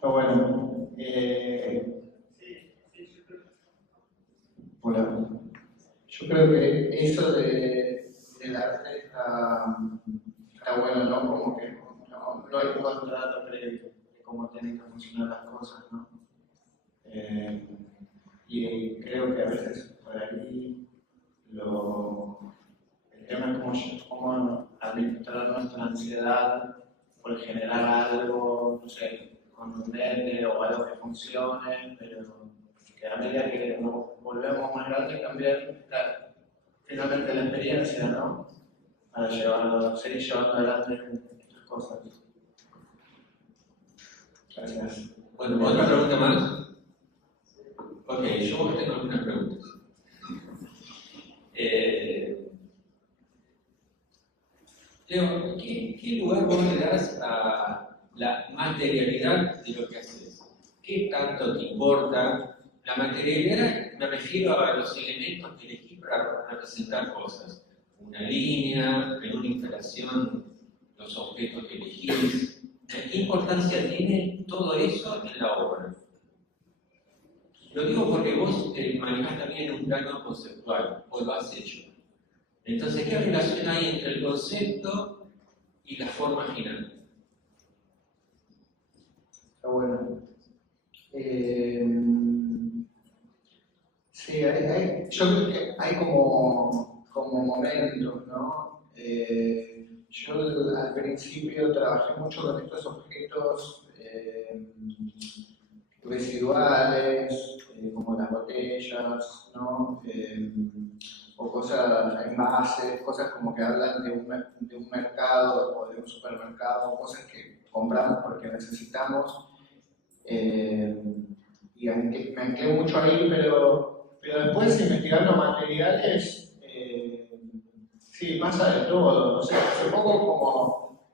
Pero bueno, hola. Yo creo que eso del arte está bueno, ¿no? Como que no hay un contrato previo de cómo tienen que funcionar las cosas, ¿no? Y creo que a veces por ahí el tema es cómo administrar nuestra ansiedad por generar algo, no sé, contundente o algo que funcione, pero que a medida que nos volvemos más grandes también está finalmente la experiencia, ¿no? Para seguir llevando adelante estas cosas. Gracias. Bueno, ¿otra pregunta más? Ok, yo tengo algunas preguntas. Leo, ¿qué lugar vos le das a la materialidad de lo que haces? ¿Qué tanto te importa? La materialidad, me refiero a los elementos que elegís para representar cosas. Una línea, en una instalación, los objetos que elegís. ¿Qué importancia tiene todo eso en la obra? Lo digo porque vos te manejás también en un plano conceptual, o lo has hecho. Entonces, ¿qué relación hay entre el concepto y la forma final? Está bueno. Sí, yo creo que hay como momentos, ¿no? Yo al principio trabajé mucho con estos objetos residuales, como las botellas, ¿no? O cosas, envases, cosas como que hablan de un mercado o de un supermercado, cosas que compramos porque necesitamos. Y me anclé mucho ahí, pero después investigando materiales, sí, pasa de todo. O sea, hace poco como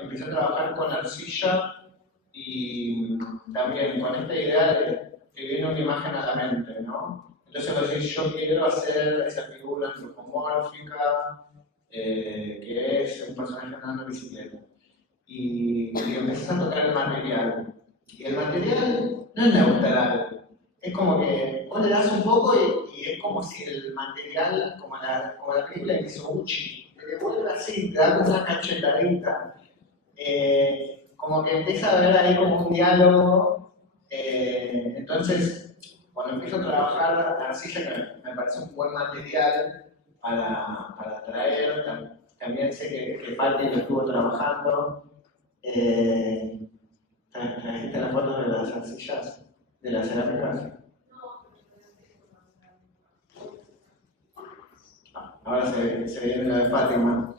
empecé a trabajar con arcilla y también con esta idea de que viene una imagen a la mente, ¿no? Entonces vos decís, yo quiero hacer esa figura antropomórfica que es un personaje andando en bicicleta. Y empezás a tocar el material. Y el material no es neutral. Es como que vos le das un poco y es como si el material, como la película de Mizoguchi, te devuelve así, te da como una cachetadita. Como que empieza a haber ahí como un diálogo. Entonces, cuando empiezo a trabajar la arcilla, que me me parece un buen material para traer. También sé que Pati lo estuvo trabajando. ¿Trajiste las fotos de las arcillas, de las cerámicas? Ahora se viene lo de Fátima.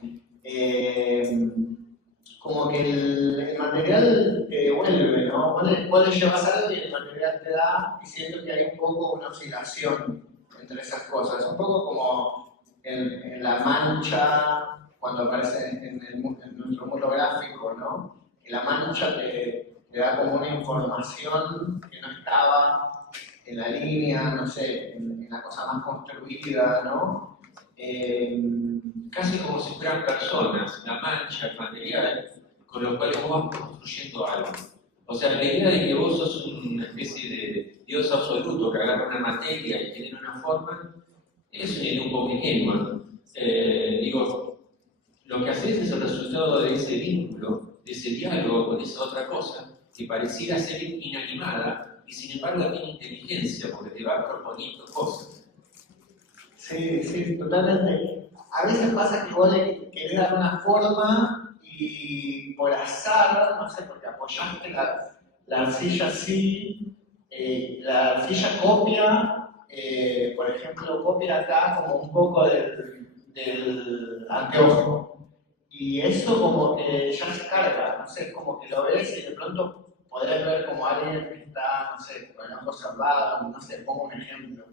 Como que el material te devuelve, ¿no? Vos le llevas algo y el material te da, y siento que hay un poco una oscilación entre esas cosas. Un poco como en la mancha, cuando aparece en nuestro mundo gráfico, ¿no? Que la mancha te da como una información que no estaba en la línea, no sé, en la cosa más construida, ¿no? Casi como si fueran personas, la mancha, el material, con lo cual vos vas construyendo algo. O sea, la idea de que vos sos una especie de Dios absoluto que agarra una materia y tiene una forma, es una idea un poco ingenua. Digo, lo que haces es el resultado de ese vínculo, de ese diálogo con esa otra cosa, que pareciera ser inanimada y sin embargo tiene inteligencia porque te va proponiendo cosas. Sí, sí, totalmente. A veces pasa que vos le querés dar una forma y por azar, no sé, porque apoyaste la arcilla así, la arcilla copia, por ejemplo, copia acá como un poco del anteojo. Y eso como que ya se carga, no sé, como que lo ves y de pronto podés ver como alguien que está, no sé, con el ojo cerrado, no sé, pongo un ejemplo.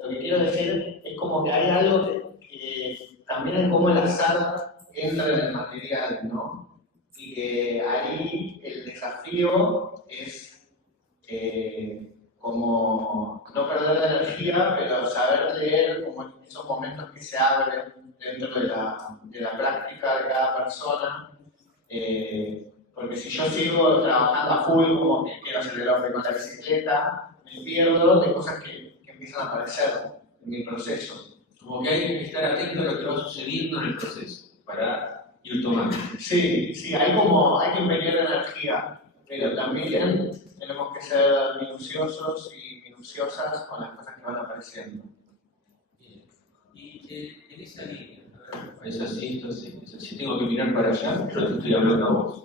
Lo que quiero decir es como que hay algo que también es como el azar entra en el material, ¿no? Y que ahí el desafío es como no perder la energía, pero saber leer como esos momentos que se abren dentro de la práctica de cada persona. Porque si yo sigo trabajando a full, como que quiero hacer el hombre con la bicicleta, me pierdo de cosas que empiezan a aparecer en mi proceso. Como que hay que estar atento a lo que va sucediendo en el proceso para ir tomando. Sí, sí, hay que empeñar energía, pero también tenemos que ser minuciosos y minuciosas con las cosas que van apareciendo. Bien. Y en esa línea, a ver, es así, esto así, es así, tengo que mirar para allá, yo te estoy hablando a vos.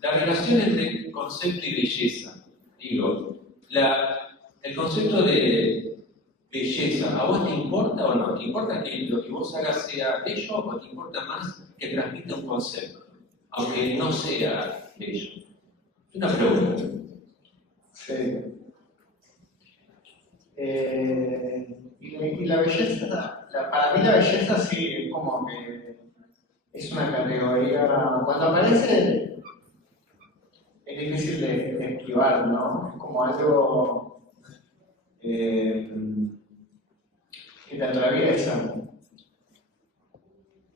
La relación entre concepto y belleza, digo, el concepto de belleza, ¿a vos te importa o no? ¿Te importa que lo que vos hagas sea bello o te importa más que transmita un concepto, aunque no sea bello? Es una pregunta. Sí. Y la belleza, para mí la belleza sí, es como que es una categoría, cuando aparece es difícil de esquivar, ¿no? Es como algo que te atraviesa.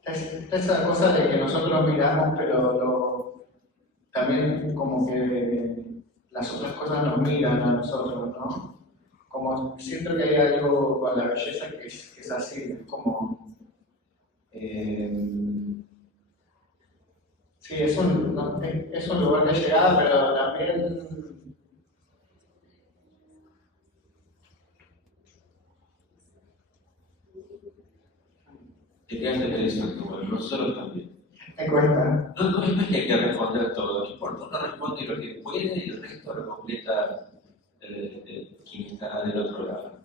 Esa cosa de que nosotros miramos, pero también como que las otras cosas nos miran a nosotros, ¿no? Como siento que hay algo con la belleza que es así, es como... sí, es un lugar de llegada, pero también... Te quedaste pensando, bueno, nosotros también. Me cuesta. No es que hay que responder todo, no importa, uno responde lo que puede y el resto lo completa quien está del otro lado.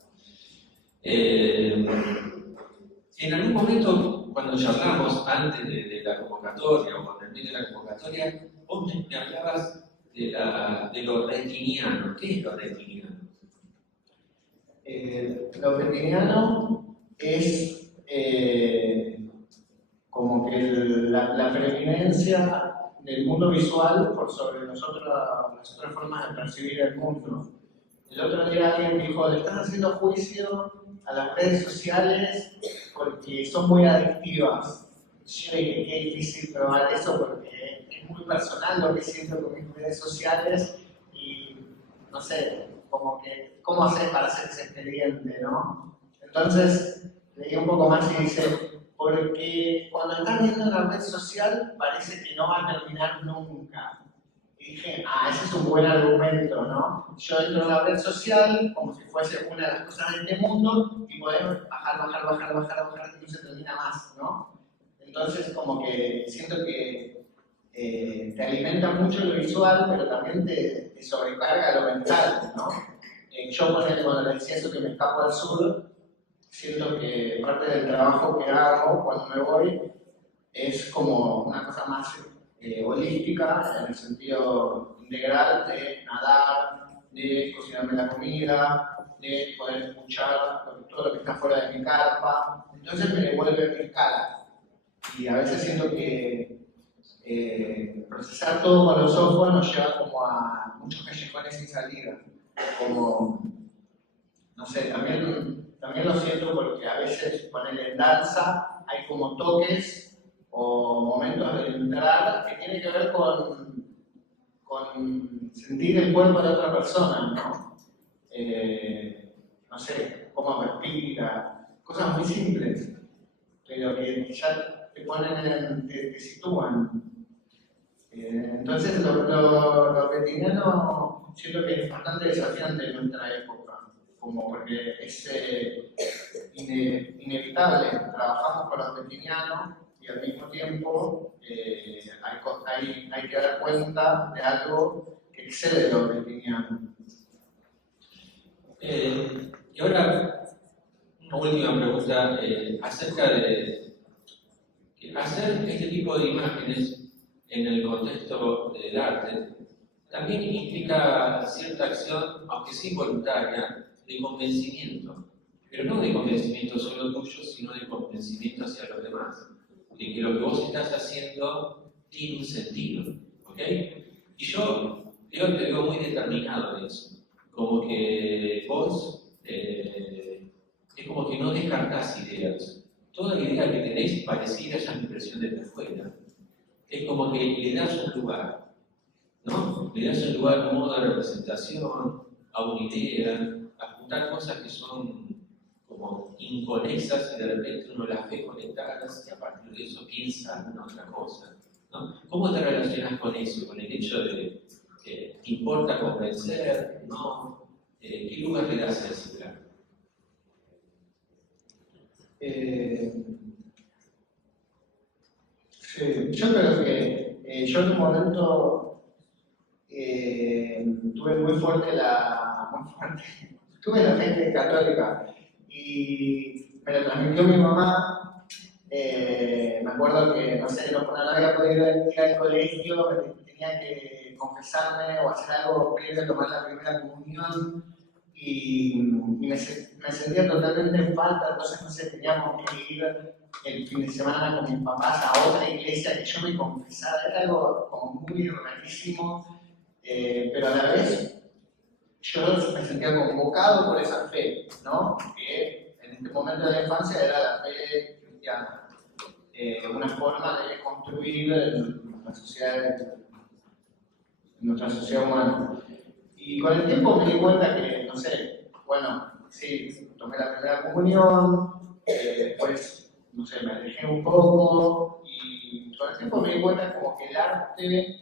En algún momento, cuando charlamos antes de la convocatoria o en el medio de la convocatoria, vos me hablabas de lo retiniano. ¿Qué es lo retiniano? Lo retiniano es como que la preeminencia del mundo visual por sobre las otras formas de percibir el mundo. El otro día alguien dijo, le estás haciendo juicio a las redes sociales porque son muy adictivas. Yo dije, qué difícil probar eso porque es muy personal lo que siento con mis redes sociales y no sé, como que, ¿cómo hacer para hacer ese expediente, no? Entonces, leí un poco más y dice, porque cuando estás viendo una red social parece que no va a terminar nunca. Y dije, ese es un buen argumento, ¿no? Yo entro en la red social como si fuese una de las cosas de este mundo y podemos bajar, y no se termina más, ¿no? Entonces, como que siento que te alimenta mucho lo visual, pero también te sobrecarga lo mental, ¿no? Yo, por ejemplo, cuando les decía eso que me escapo al sur, siento que parte del trabajo que hago cuando me voy es como una cosa más holística, en el sentido integral de nadar, de cocinarme la comida, de poder escuchar todo lo que está fuera de mi carpa. Entonces me devuelve mi escala. Y a veces siento que procesar todo con los ojos nos lleva como a muchos callejones sin salida. Como, no sé, también lo siento porque a veces ponerle en danza hay como toques o momentos de entrar que tienen que ver con sentir el cuerpo de otra persona, ¿no? No sé, cómo respira, cosas muy simples, pero que ya te ponen, te sitúan. Entonces, lo retiniano siento que es bastante desafiante en nuestra época, como porque es inevitable, trabajamos con los retinianos y al mismo tiempo hay que dar cuenta de algo que excede lo retiniano. Y ahora, una última pregunta acerca de hacer este tipo de imágenes en el contexto del arte también implica cierta acción, aunque sí voluntaria, de convencimiento, pero no de convencimiento solo tuyo, sino de convencimiento hacia los demás, de que lo que vos estás haciendo tiene un sentido, ¿ok? Y yo te veo muy determinado en eso, como que vos es como que no descartás ideas. Toda idea que tenéis pareciera ya mi impresión desde afuera. Es como que le das un lugar, ¿no? Le das un lugar a un modo de representación, a una idea, a juntar cosas que son como inconexas y de repente uno las ve conectadas y a partir de eso piensa en otra cosa, ¿no? ¿Cómo te relacionas con eso? Con el hecho de que te importa convencer, ¿no? ¿Qué lugar le das a ese plan? Sí, yo creo que yo en un momento tuve muy fuerte tuve la fe católica y me lo transmitió mi mamá. Me acuerdo que, no sé, no había podido ir al colegio, tenía que confesarme o hacer algo previo a tomar la primera comunión y me sentía totalmente en falta, entonces no sé, teníamos que ir el fin de semana con mis papás a otra iglesia que yo me confesara, era algo como muy rarísimo, pero a la vez yo me sentía convocado por esa fe, ¿no? Que en este momento de la infancia era la fe cristiana, una forma de construir nuestra sociedad humana. Y con el tiempo me di cuenta que, no sé, bueno, sí, tomé la primera comunión, después, no sé, me alejé un poco y con el tiempo me di cuenta como que el arte,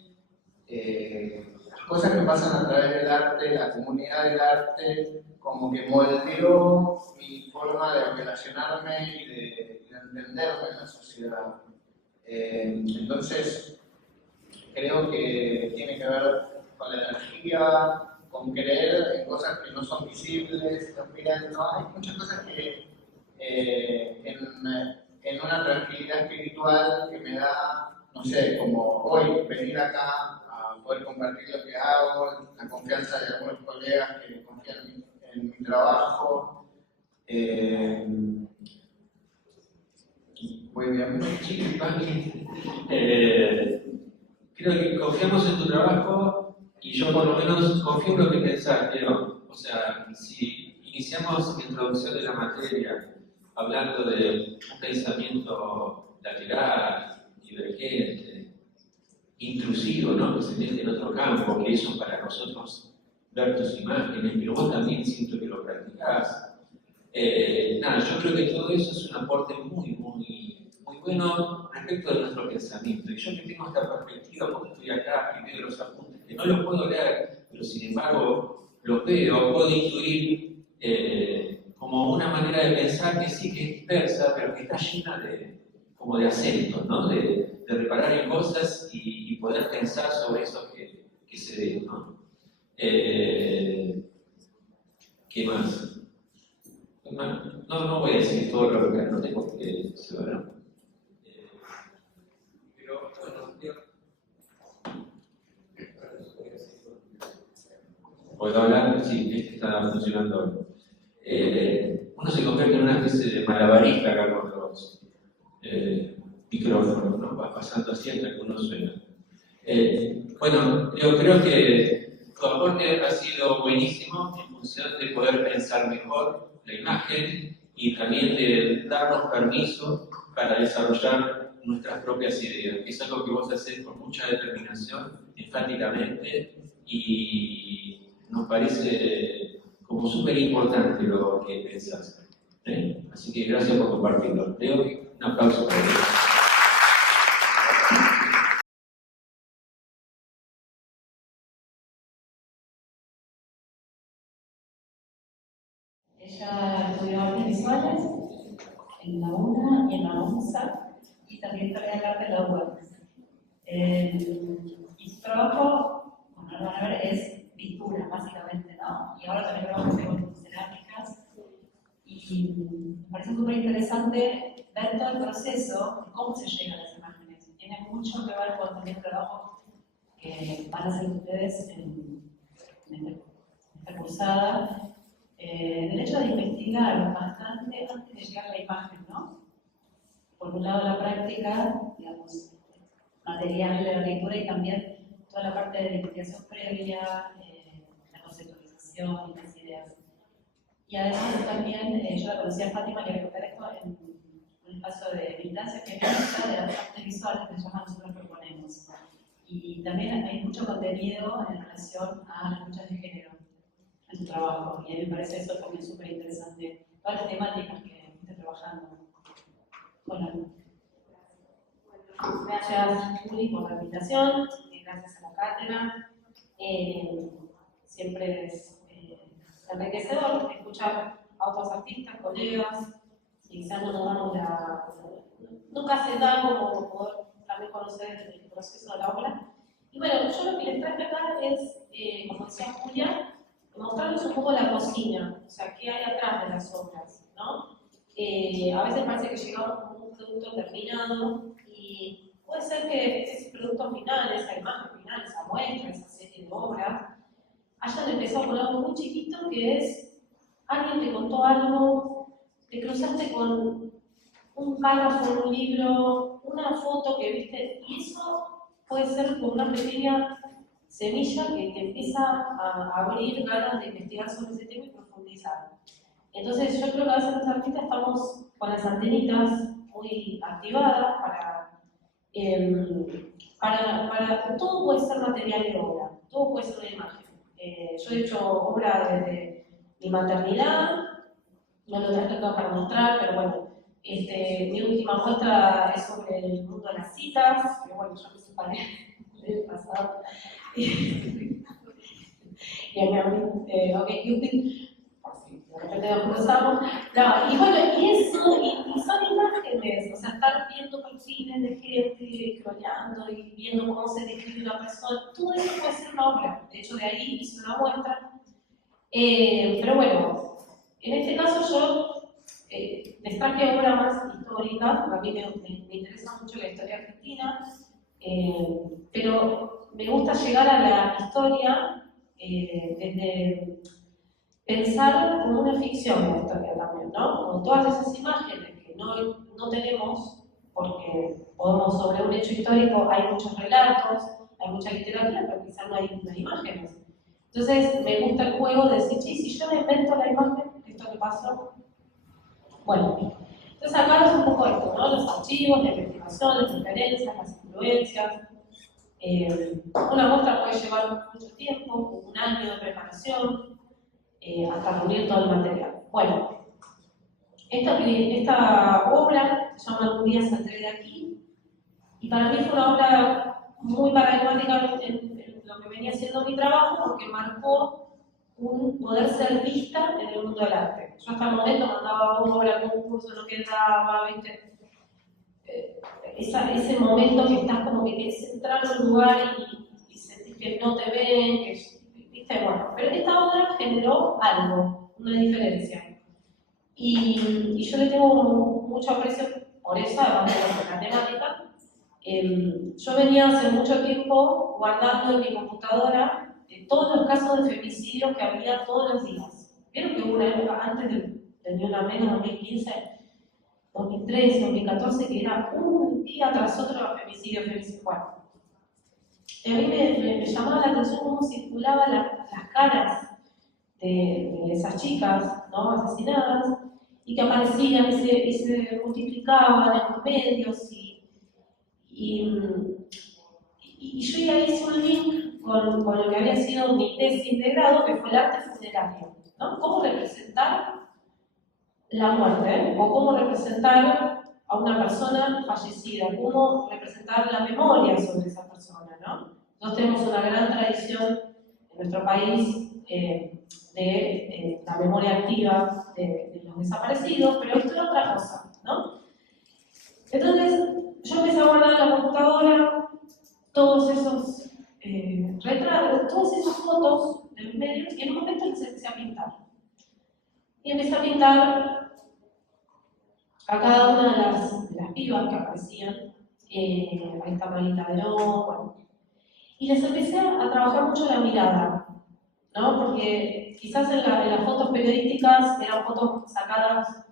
las cosas que pasan a través del arte, la comunidad del arte, como que moldeó mi forma de relacionarme y de entenderme en la sociedad. Entonces, creo que tiene que ver con la energía, con creer en cosas que no son visibles, también, ¿no? Hay muchas cosas que en una tranquilidad espiritual que me da, no sé, como hoy, venir acá a poder compartir lo que hago, la confianza de algunos colegas que confían en mi trabajo. Muy bien, creo que confiamos en tu trabajo y yo por lo menos confío en lo que pensás, pero, o sea, si iniciamos la introducción de la materia hablando de un pensamiento lateral, divergente, intrusivo, ¿no? Que se mete en otro campo, que eso para nosotros ver tus imágenes, pero vos también siento que lo practicás. Nada, yo creo que todo eso es un aporte muy bueno respecto de nuestro pensamiento. Y yo que tengo esta perspectiva, porque estoy acá y veo los apuntes que no lo puedo leer, pero sin embargo lo veo, puedo intuir como una manera de pensar que sí que es dispersa, pero que está llena como de acentos, ¿no? De reparar en cosas y poder pensar sobre eso que se ve, ¿no? ¿Qué más? No voy a decir todo lo que anoté porque se verá. Pero bueno, ¿puedo hablar? Sí, este está funcionando. Uno se convierte en una especie de malabarista acá con los micrófonos, ¿no? Va pasando así hasta que uno suena. Bueno, yo creo que tu aporte ha sido buenísimo en función de poder pensar mejor la imagen y también de darnos permiso para desarrollar nuestras propias ideas, que es algo que vos haces con mucha determinación, enfáticamente, y nos parece como súper importante lo que pensás. Así que gracias por compartirlo. Leo, un aplauso para ti. Ella estudió artes visuales en la UNA y en la UNSA, y también historia del arte en la UAM. Y su trabajo, como lo van a ver, es pintura, básicamente, ¿no? Y ahora también trabaja con cerámicas. Y me parece súper interesante ver todo el proceso de cómo se llega a las imágenes. Tiene mucho que ver con también el trabajo que van a hacer ustedes en esta cursada. El hecho de investigar bastante antes de llegar a la imagen, ¿no? Por un lado la práctica, digamos, material de la lectura, y también toda la parte de la investigación previa, la conceptualización y las ideas. Y además también, yo la conocí a Fátima, que recupera esto en un espacio de militancia que es de las artes visuales, que nosotros proponemos. Y también hay mucho contenido en relación a las luchas de género en tu trabajo, y a mí me parece eso también súper interesante, todas las temáticas que estás trabajando. Bueno, gracias Juli por la invitación, gracias a la cátedra. Siempre es enriquecedor escuchar a otros artistas, colegas, y quizás no nos damos nunca se da como poder también conocer el proceso de la obra. Y bueno, yo lo que les traje acá es, como decía Julia, mostrarles un poco la cocina, o sea, qué hay atrás de las obras, ¿no? A veces parece que llegamos con un producto terminado, y puede ser que ese producto final, esa imagen final, esa muestra, esa serie de obras, hayan empezado con algo muy chiquito, que es alguien te contó algo, te cruzaste con un párrafo en un libro, una foto que viste, y eso puede ser como una pequeña semilla que te empieza a abrir ganas de investigar sobre ese tema y profundizar. Entonces yo creo que a veces los artistas estamos con las antenitas muy activadas para todo puede ser material de obra, todo puede ser una imagen. Yo he hecho obra desde mi maternidad, no lo traje acá para mostrar, pero bueno, mi última muestra es sobre el mundo de las citas, pero bueno, yo me separé del pasado. Y a mí, ok, Cupid, por si de repente nos cruzamos. No, y bueno, y son imágenes, o sea, estar viendo perfiles de gente, scrollando y viendo cómo se describe una persona, todo eso puede ser una obra. De hecho, de ahí hice una muestra. Pero bueno, en este caso yo les traje obra más histórica, porque a mí me interesa mucho la historia argentina, pero me gusta llegar a la historia desde pensar como una ficción la historia también, ¿no? Con todas esas imágenes que no tenemos, porque podemos sobre un hecho histórico, hay muchos relatos, hay mucha literatura, pero quizás no hay imágenes. Entonces me gusta el juego de decir, sí, si yo me invento la imagen, esto que pasó. Bueno, entonces acá es un poco esto, ¿no? Los archivos, la investigación, las referencias, las influencias. Una muestra puede llevar mucho tiempo, un año de preparación, hasta reunir todo el material. Bueno, esta obra se llama Un día saldré de aquí, y para mí fue una obra muy paradigmática en lo lo que venía siendo mi trabajo porque marcó un poder ser vista en el mundo del arte. Yo hasta el momento mandaba obra, concurso, no quedaba, ¿viste? Ese momento que estás como que quieres entrar a un lugar y sentís que no te ven, ¿viste? Bueno, pero esta obra generó algo, una diferencia. Y yo le tengo mucho aprecio por eso, además de la temática. Yo venía hace mucho tiempo guardando en mi computadora todos los casos de femicidios que había todos los días. Vieron que hubo una época antes del Ni Una Menos, 2015, 2013, 2014, que era un día tras otro femicidio. Bueno, y a mí me llamaba la atención cómo circulaban las caras de esas chicas, ¿no?, asesinadas, y que aparecían y se multiplicaban en los medios. Y yo ya hice un link con lo que había sido mi tesis de grado, que fue el arte funerario, ¿no? Cómo representar la muerte, o cómo representar a una persona fallecida, cómo representar la memoria sobre esa persona, ¿no? Nosotros tenemos una gran tradición en nuestro país de la memoria activa de los desaparecidos, pero esto era otra cosa, ¿no? Entonces, yo empecé a guardar en la computadora todos esos retratos, todas esas fotos de los medios, y en un momento les empecé a pintar. Y empecé a pintar a cada una de las pibas que aparecían. Ahí está Marita Verón, bueno. Y les empecé a trabajar mucho la mirada, ¿no? Porque quizás en las fotos periodísticas eran fotos sacadas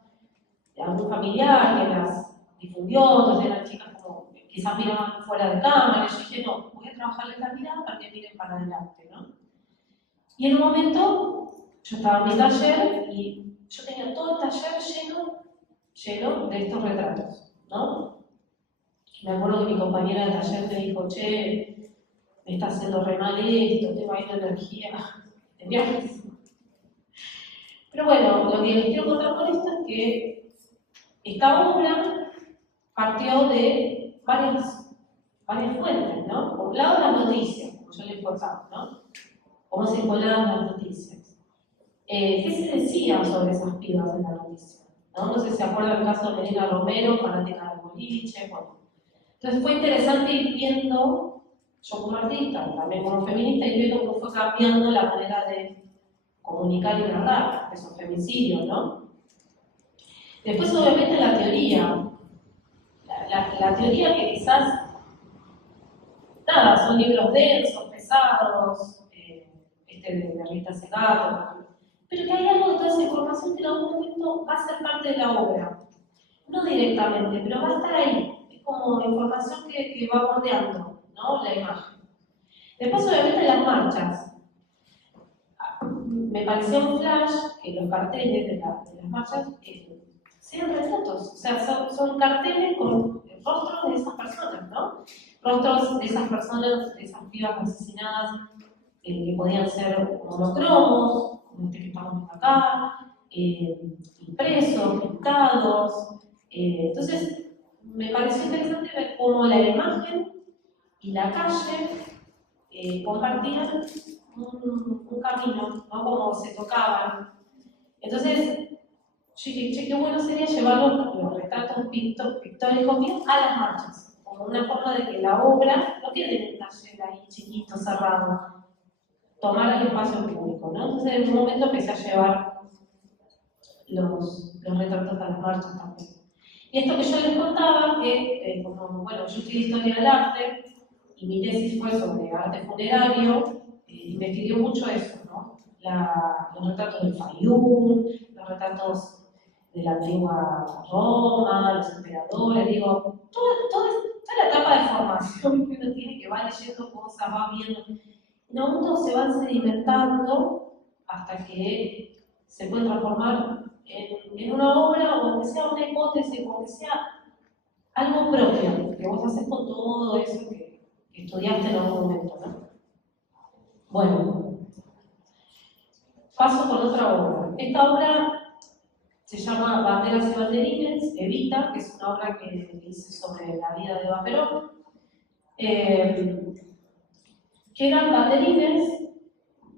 de algún familiar que las difundió, entonces eran chicas como quizás miraban fuera de cámara, y yo dije, no, voy a trabajarles la mirada para que miren para adelante, ¿no? Y en un momento, yo estaba en mi taller y yo tenía todo el taller lleno de estos retratos, ¿no? Me acuerdo que mi compañera de taller me dijo, che, me está haciendo re mal esto, tengo ahí una energía. Pero bueno, lo que les quiero contar con esto es que esta obra partió de varias fuentes, ¿no? Por un lado, las noticias, como yo les contaba, ¿no? Cómo se colaban las noticias. ¿Qué se decía sobre esas pibas en la noticia? ¿No? No sé si se acuerdan el caso de Melina Romero, fanática del boliche, bueno. Entonces fue interesante ir viendo, yo como artista, también como feminista, ir viendo cómo fue cambiando la manera de comunicar y narrar esos femicidios, ¿no? Después, obviamente, la teoría. La teoría que quizás, nada, son libros densos, pesados, de Rita Segato, pero que hay algo de toda esa información que en algún momento va a ser parte de la obra. No directamente, pero va a estar ahí. Es como información que va bordeando, ¿no?, la imagen. Después, obviamente, las marchas. Me pareció un flash que los carteles de las marchas sean retratos, o sea, son carteles con rostros de esas personas, ¿no? Rostros de esas personas, de esas pibas asesinadas, que podían ser monocromos, como este que estamos viendo acá, impresos, pintados. Entonces, me pareció interesante ver cómo la imagen y la calle compartían un camino, ¿no? Cómo se tocaban. Entonces, yo dije, che, qué bueno sería llevar los retratos pictóricos míos a las marchas, como una forma de que la obra no quede en un taller ahí chiquito, cerrado, tomar el espacio público, ¿no? Entonces, en un momento empecé a llevar los retratos a las marchas también. Y esto que yo les contaba, que como, bueno, yo estudié historia del arte, y mi tesis fue sobre arte funerario, investigué mucho eso, ¿no? Los retratos del Fayum, los retratos de la antigua Roma, los emperadores, digo, toda la etapa de formación que uno tiene, que va leyendo cosas, va viendo, en un momento se van sedimentando hasta que se puede transformar en una obra, o que sea una hipótesis, o que sea algo propio, que vos haces con todo eso que estudiaste en algún momento, ¿no? Bueno, paso con otra obra. Esta obra se llama Banderas y Banderines, Evita, que es una obra que hice sobre la vida de Eva Perón. que eran banderines,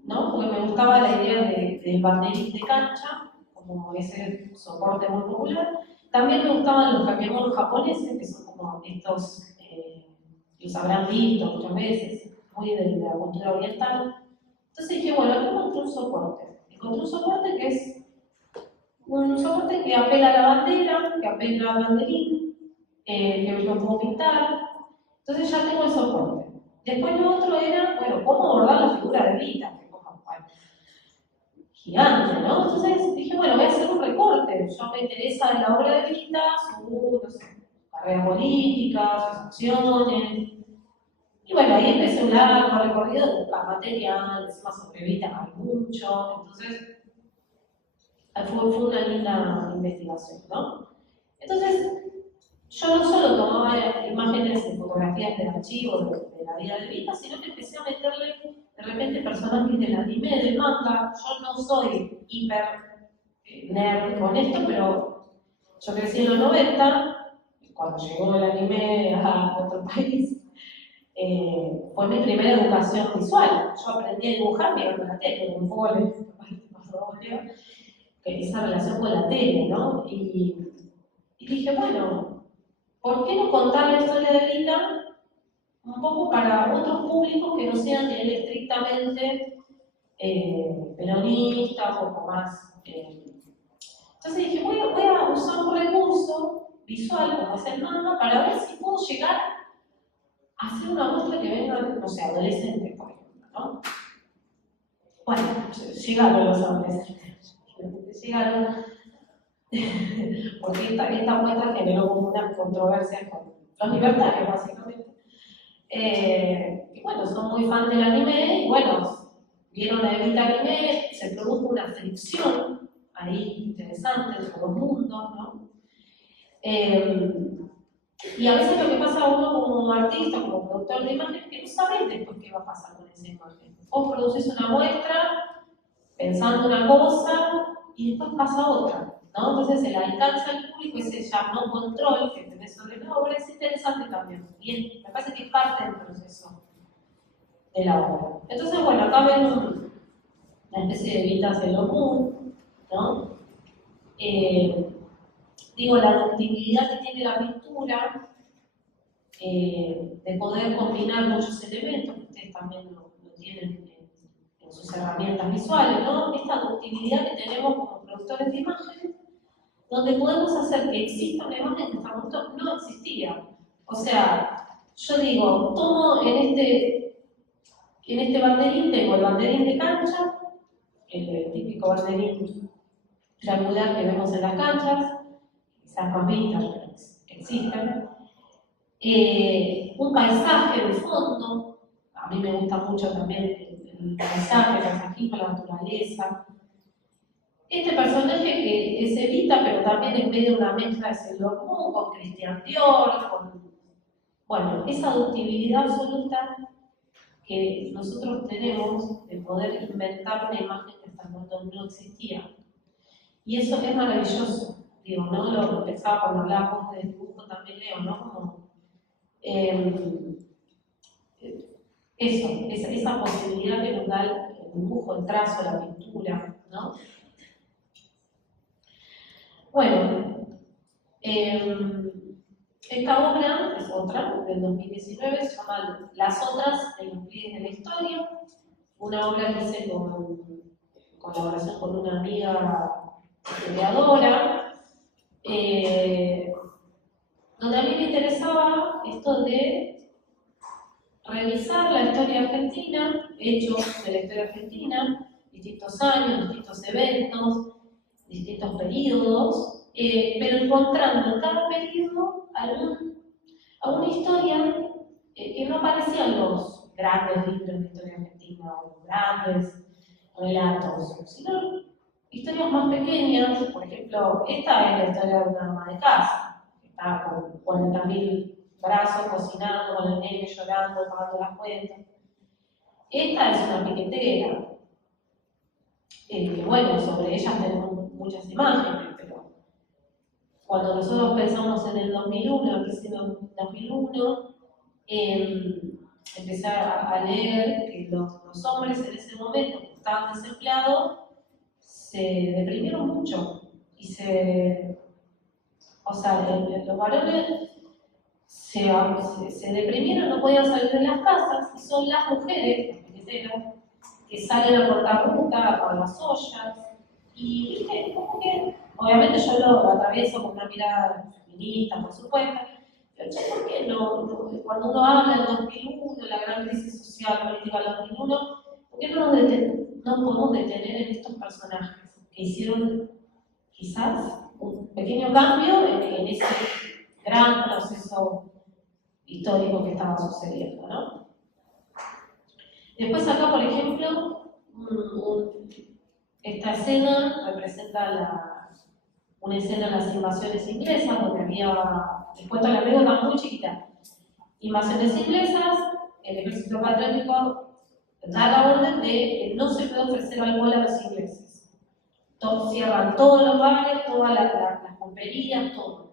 ¿no? Porque me gustaba la idea del banderín de cancha, como ese soporte muy popular. También me gustaban los kakemonos japoneses, que son como estos, los habrán visto muchas veces, muy de la cultura oriental. Entonces dije, bueno, aquí encontré un soporte. Encontré un soporte que es un soporte que apela a la bandera, que apela al banderín, que lo puedo pintar. Entonces ya tengo el soporte. Después lo otro era, bueno, cómo abordar la figura de Evita, que es como, bueno, gigante, ¿no? Entonces dije, bueno, voy a hacer un recorte. Yo me interesa en la obra de Evita, su, no sé, carrera política, sus acciones. Y bueno, ahí empecé un largo recorrido de buscar material, encima sobre Evita hay mucho. Entonces, fue una linda investigación, ¿no? Entonces, yo no solo tomaba imágenes y fotografías de archivo de la vida de Evita, sino que empecé a meterle de repente personajes del anime, del manga. Yo no soy hiper nerd con esto, pero yo crecí en los 90, cuando llegó el anime a nuestro país, fue mi primera educación visual. Yo aprendí a dibujar mirando la tele, con un poco esa relación con la tele, ¿no? Y dije, bueno, ¿por qué no contar la historia de Evita un poco para otros públicos que no sean estrictamente peronistas o más? Entonces dije, voy a usar un recurso visual como es el manga para ver si puedo llegar a hacer una muestra que vengan, no sé, adolescentes, por ejemplo, ¿no? Bueno, llegaron los adolescentes. Llegaron, porque esta muestra generó como una controversia con los libertarios, básicamente. Y bueno, son muy fan del anime, y bueno, vieron a Evita anime, se produjo una fricción ahí interesante entre los mundos, ¿no? Y a veces lo que pasa a uno como artista, como productor de imagen, es que no sabes después qué va a pasar con esa imagen. Vos producís una muestra pensando una cosa y después pasa otra, ¿no? Entonces el alcance al público, ese ya no control que tenés sobre la obra, es interesante también. Y me parece que es parte del proceso de la obra. Entonces, bueno, acá ven una especie de Evita Sailor Moon, ¿no? Digo, la ductibilidad que tiene la pintura, de poder combinar muchos elementos, que ustedes también lo tienen en sus herramientas visuales, ¿no? Esta ductibilidad que tenemos como productores de imagen, donde podemos hacer que exista una imagen que hasta el momento no existía. O sea, yo digo, tomo en este banderín, tengo el banderín de cancha, el típico banderín triangular que vemos en las canchas, quizás más vistas, pero existen. Un paisaje de fondo, a mí me gusta mucho también el paisaje, el paisajismo, la naturaleza. Este personaje que es Evita, pero también en medio de una mezcla de Sailor Moon, con Christian Dior, con, bueno, esa ductibilidad absoluta que nosotros tenemos de poder inventar una imagen que hasta el momento no existía. Y eso es maravilloso, digo, ¿no? Lo pensaba cuando hablábamos de dibujo también, Leo, ¿no? Como, esa posibilidad que nos da el dibujo, el trazo, la pintura, ¿no? Bueno, esta obra es otra, del 2019, se llama Las otras en los pliegues de la historia, una obra que hice con colaboración con una amiga creadora, donde a mí me interesaba esto de revisar la historia argentina, hechos de la historia argentina, distintos años, distintos eventos, distintos periodos, pero encontrando en cada periodo alguna historia que no aparecía en los grandes libros de historia argentina o los grandes relatos, sino historias más pequeñas. Por ejemplo, esta es la historia de una ama de casa, que está con 40.000 brazos cocinando, con el nene llorando, pagando las cuentas. Esta es una piquetera. Bueno, sobre ellas tenemos muchas imágenes, pero cuando nosotros pensamos en el 2001, que es el 2001, empecé a leer que los hombres en ese momento que estaban desempleados se deprimieron mucho y los varones se deprimieron, no podían salir de las casas y son las mujeres, las pequeñeras, que salen a cortar ruta, a las ollas y viste, como que obviamente yo lo atravieso con una mirada feminista, por supuesto. Pero, che, ¿por qué cuando uno habla del 2001, la gran crisis social, política del 2001, ¿por qué no podemos detener en estos personajes que hicieron quizás un pequeño cambio en ese gran proceso histórico que estaba sucediendo, ¿no? Después acá, por ejemplo, esta escena representa una escena de las invasiones inglesas, donde les cuento la anécdota muy chiquita. Invasiones inglesas, el ejército patriótico da la orden de que no se puede ofrecer alcohol a los ingleses. Cierran todos los bares, todas las pulperías, todo.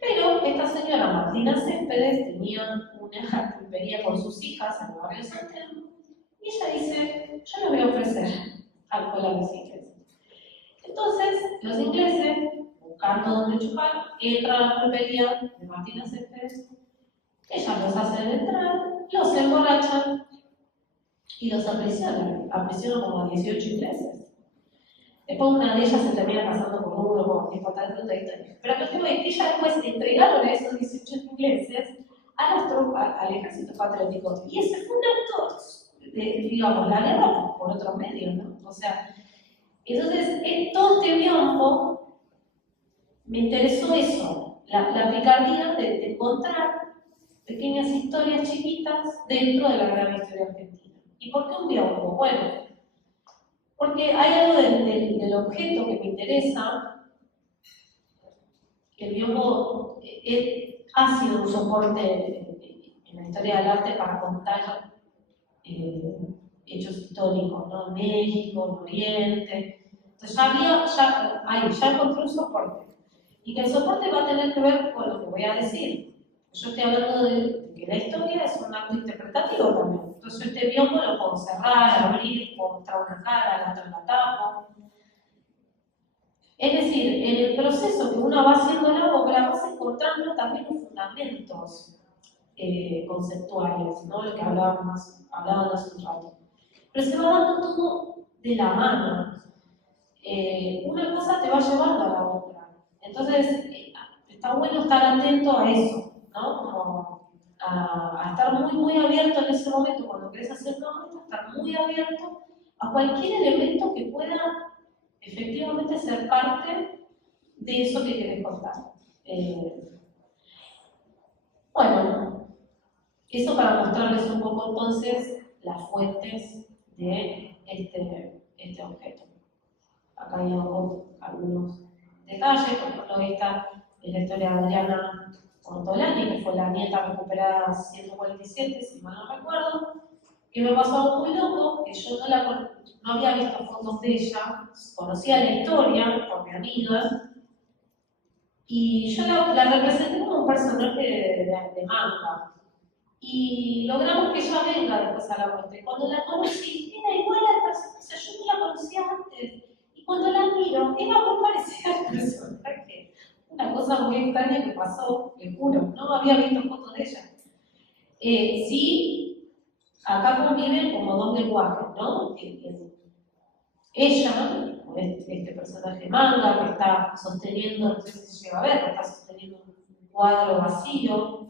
Pero esta señora Martina Céspedes tenía una pulpería con sus hijas en el barrio Santiago y ella dice, yo le voy a ofrecer alcohol a los ingleses. Entonces, los ingleses, buscando dónde chupar, entran a la pulpería de Martina Céspedes, ellas los hacen entrar, los emborrachan y los aprisionan. Aprisionan como a 18 ingleses. Después una de ellas se termina casando con uno, como importante otra historia. Pero lo que voy es que ellas después entregaron a esos 18 ingleses a las tropas, al ejército patriótico. Y ese fue un acto de, digamos, la guerra por otros medios, ¿no? O sea, entonces, en todo este tiempo me interesó eso, la picardía de encontrar pequeñas historias chiquitas dentro de la gran historia argentina. ¿Y por qué un biombo? Bueno, porque hay algo del objeto que me interesa. El biombo ha sido un soporte en la historia del arte para contar hechos históricos, ¿no? En México, en Oriente. Entonces ya encontré un soporte. Y que el soporte va a tener que ver con lo que voy a decir. Yo estoy hablando de que la historia es un acto interpretativo también. Entonces este biombo lo puedo cerrar, abrir, puedo mostrar una cara, la otra la tapo. Es decir, en el proceso que uno va haciendo la obra, vas encontrando también los fundamentos conceptuales, ¿no? Lo que hablaban hace un rato. Pero se va dando todo de la mano. Una cosa te va llevando a la otra. Entonces, está bueno estar atento a eso, ¿no? Como a estar muy abierto en ese momento cuando querés hacer una obra, estar muy abierto a cualquier elemento que pueda efectivamente ser parte de eso que querés contar. Bueno, eso para mostrarles un poco entonces las fuentes de este objeto. Acá hay algunos detalles, por ejemplo, esta es la historia de Adriana Ortolani, que fue la nieta recuperada 147, si mal no recuerdo, que me pasó algo muy loco, que yo no había visto fotos de ella, conocía la historia por mi amiga, y yo la representé como un personaje de manga. Y logramos que ella venga después a la muerte. Cuando la conocí, era igual al personaje, o sea, yo no la conocía antes. Y cuando la miro, era muy parecida al personaje. Una cosa muy extraña que pasó, les juro, no había visto fotos de ella. Sí, acá conviven como dos lenguajes, ¿no? Ella, este personaje manga que está sosteniendo, no sé si se llega a ver, está sosteniendo un cuadro vacío,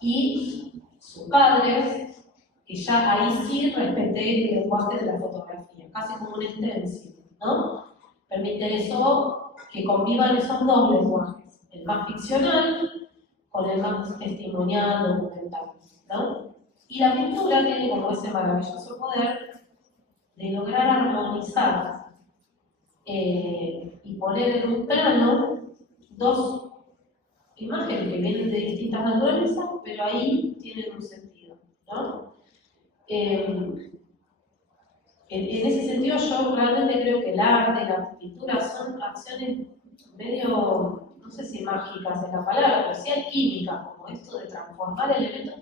y sus padres, que ya ahí sí respeté el lenguaje de la fotografía, casi como un stencil, ¿no? Pero me interesó que convivan esos dos lenguajes, el más ficcional con el más testimonial, documental, ¿no? Y la pintura tiene como ese maravilloso poder de lograr armonizar y poner en un plano dos imágenes que vienen de distintas naturalezas, pero ahí tienen un sentido, ¿no? En ese sentido yo realmente creo que el arte y la pintura son acciones medio no sé si mágicas es la palabra, pero sí alquímicas, como esto de transformar elementos,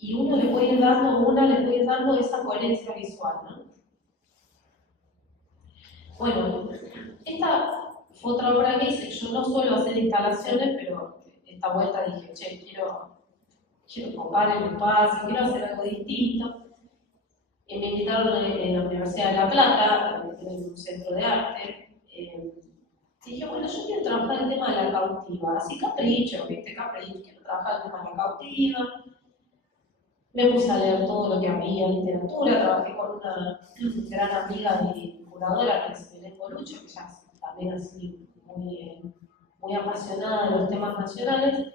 y uno le puede ir dando esa coherencia visual, ¿no? Bueno, esta fue otra obra que hice. Yo no suelo hacer instalaciones, pero esta vuelta dije, che, quiero copar el espacio, quiero hacer algo distinto. Y me invitaron en la Universidad de La Plata, en un centro de arte. Dije, bueno, yo quiero trabajar el tema de la cautiva, así capricho, quiero trabajar el tema de la cautiva. Me puse a leer todo lo que había, literatura, trabajé con una gran amiga y curadora que es Belén Coluccio, que ya es también así muy apasionada de los temas nacionales.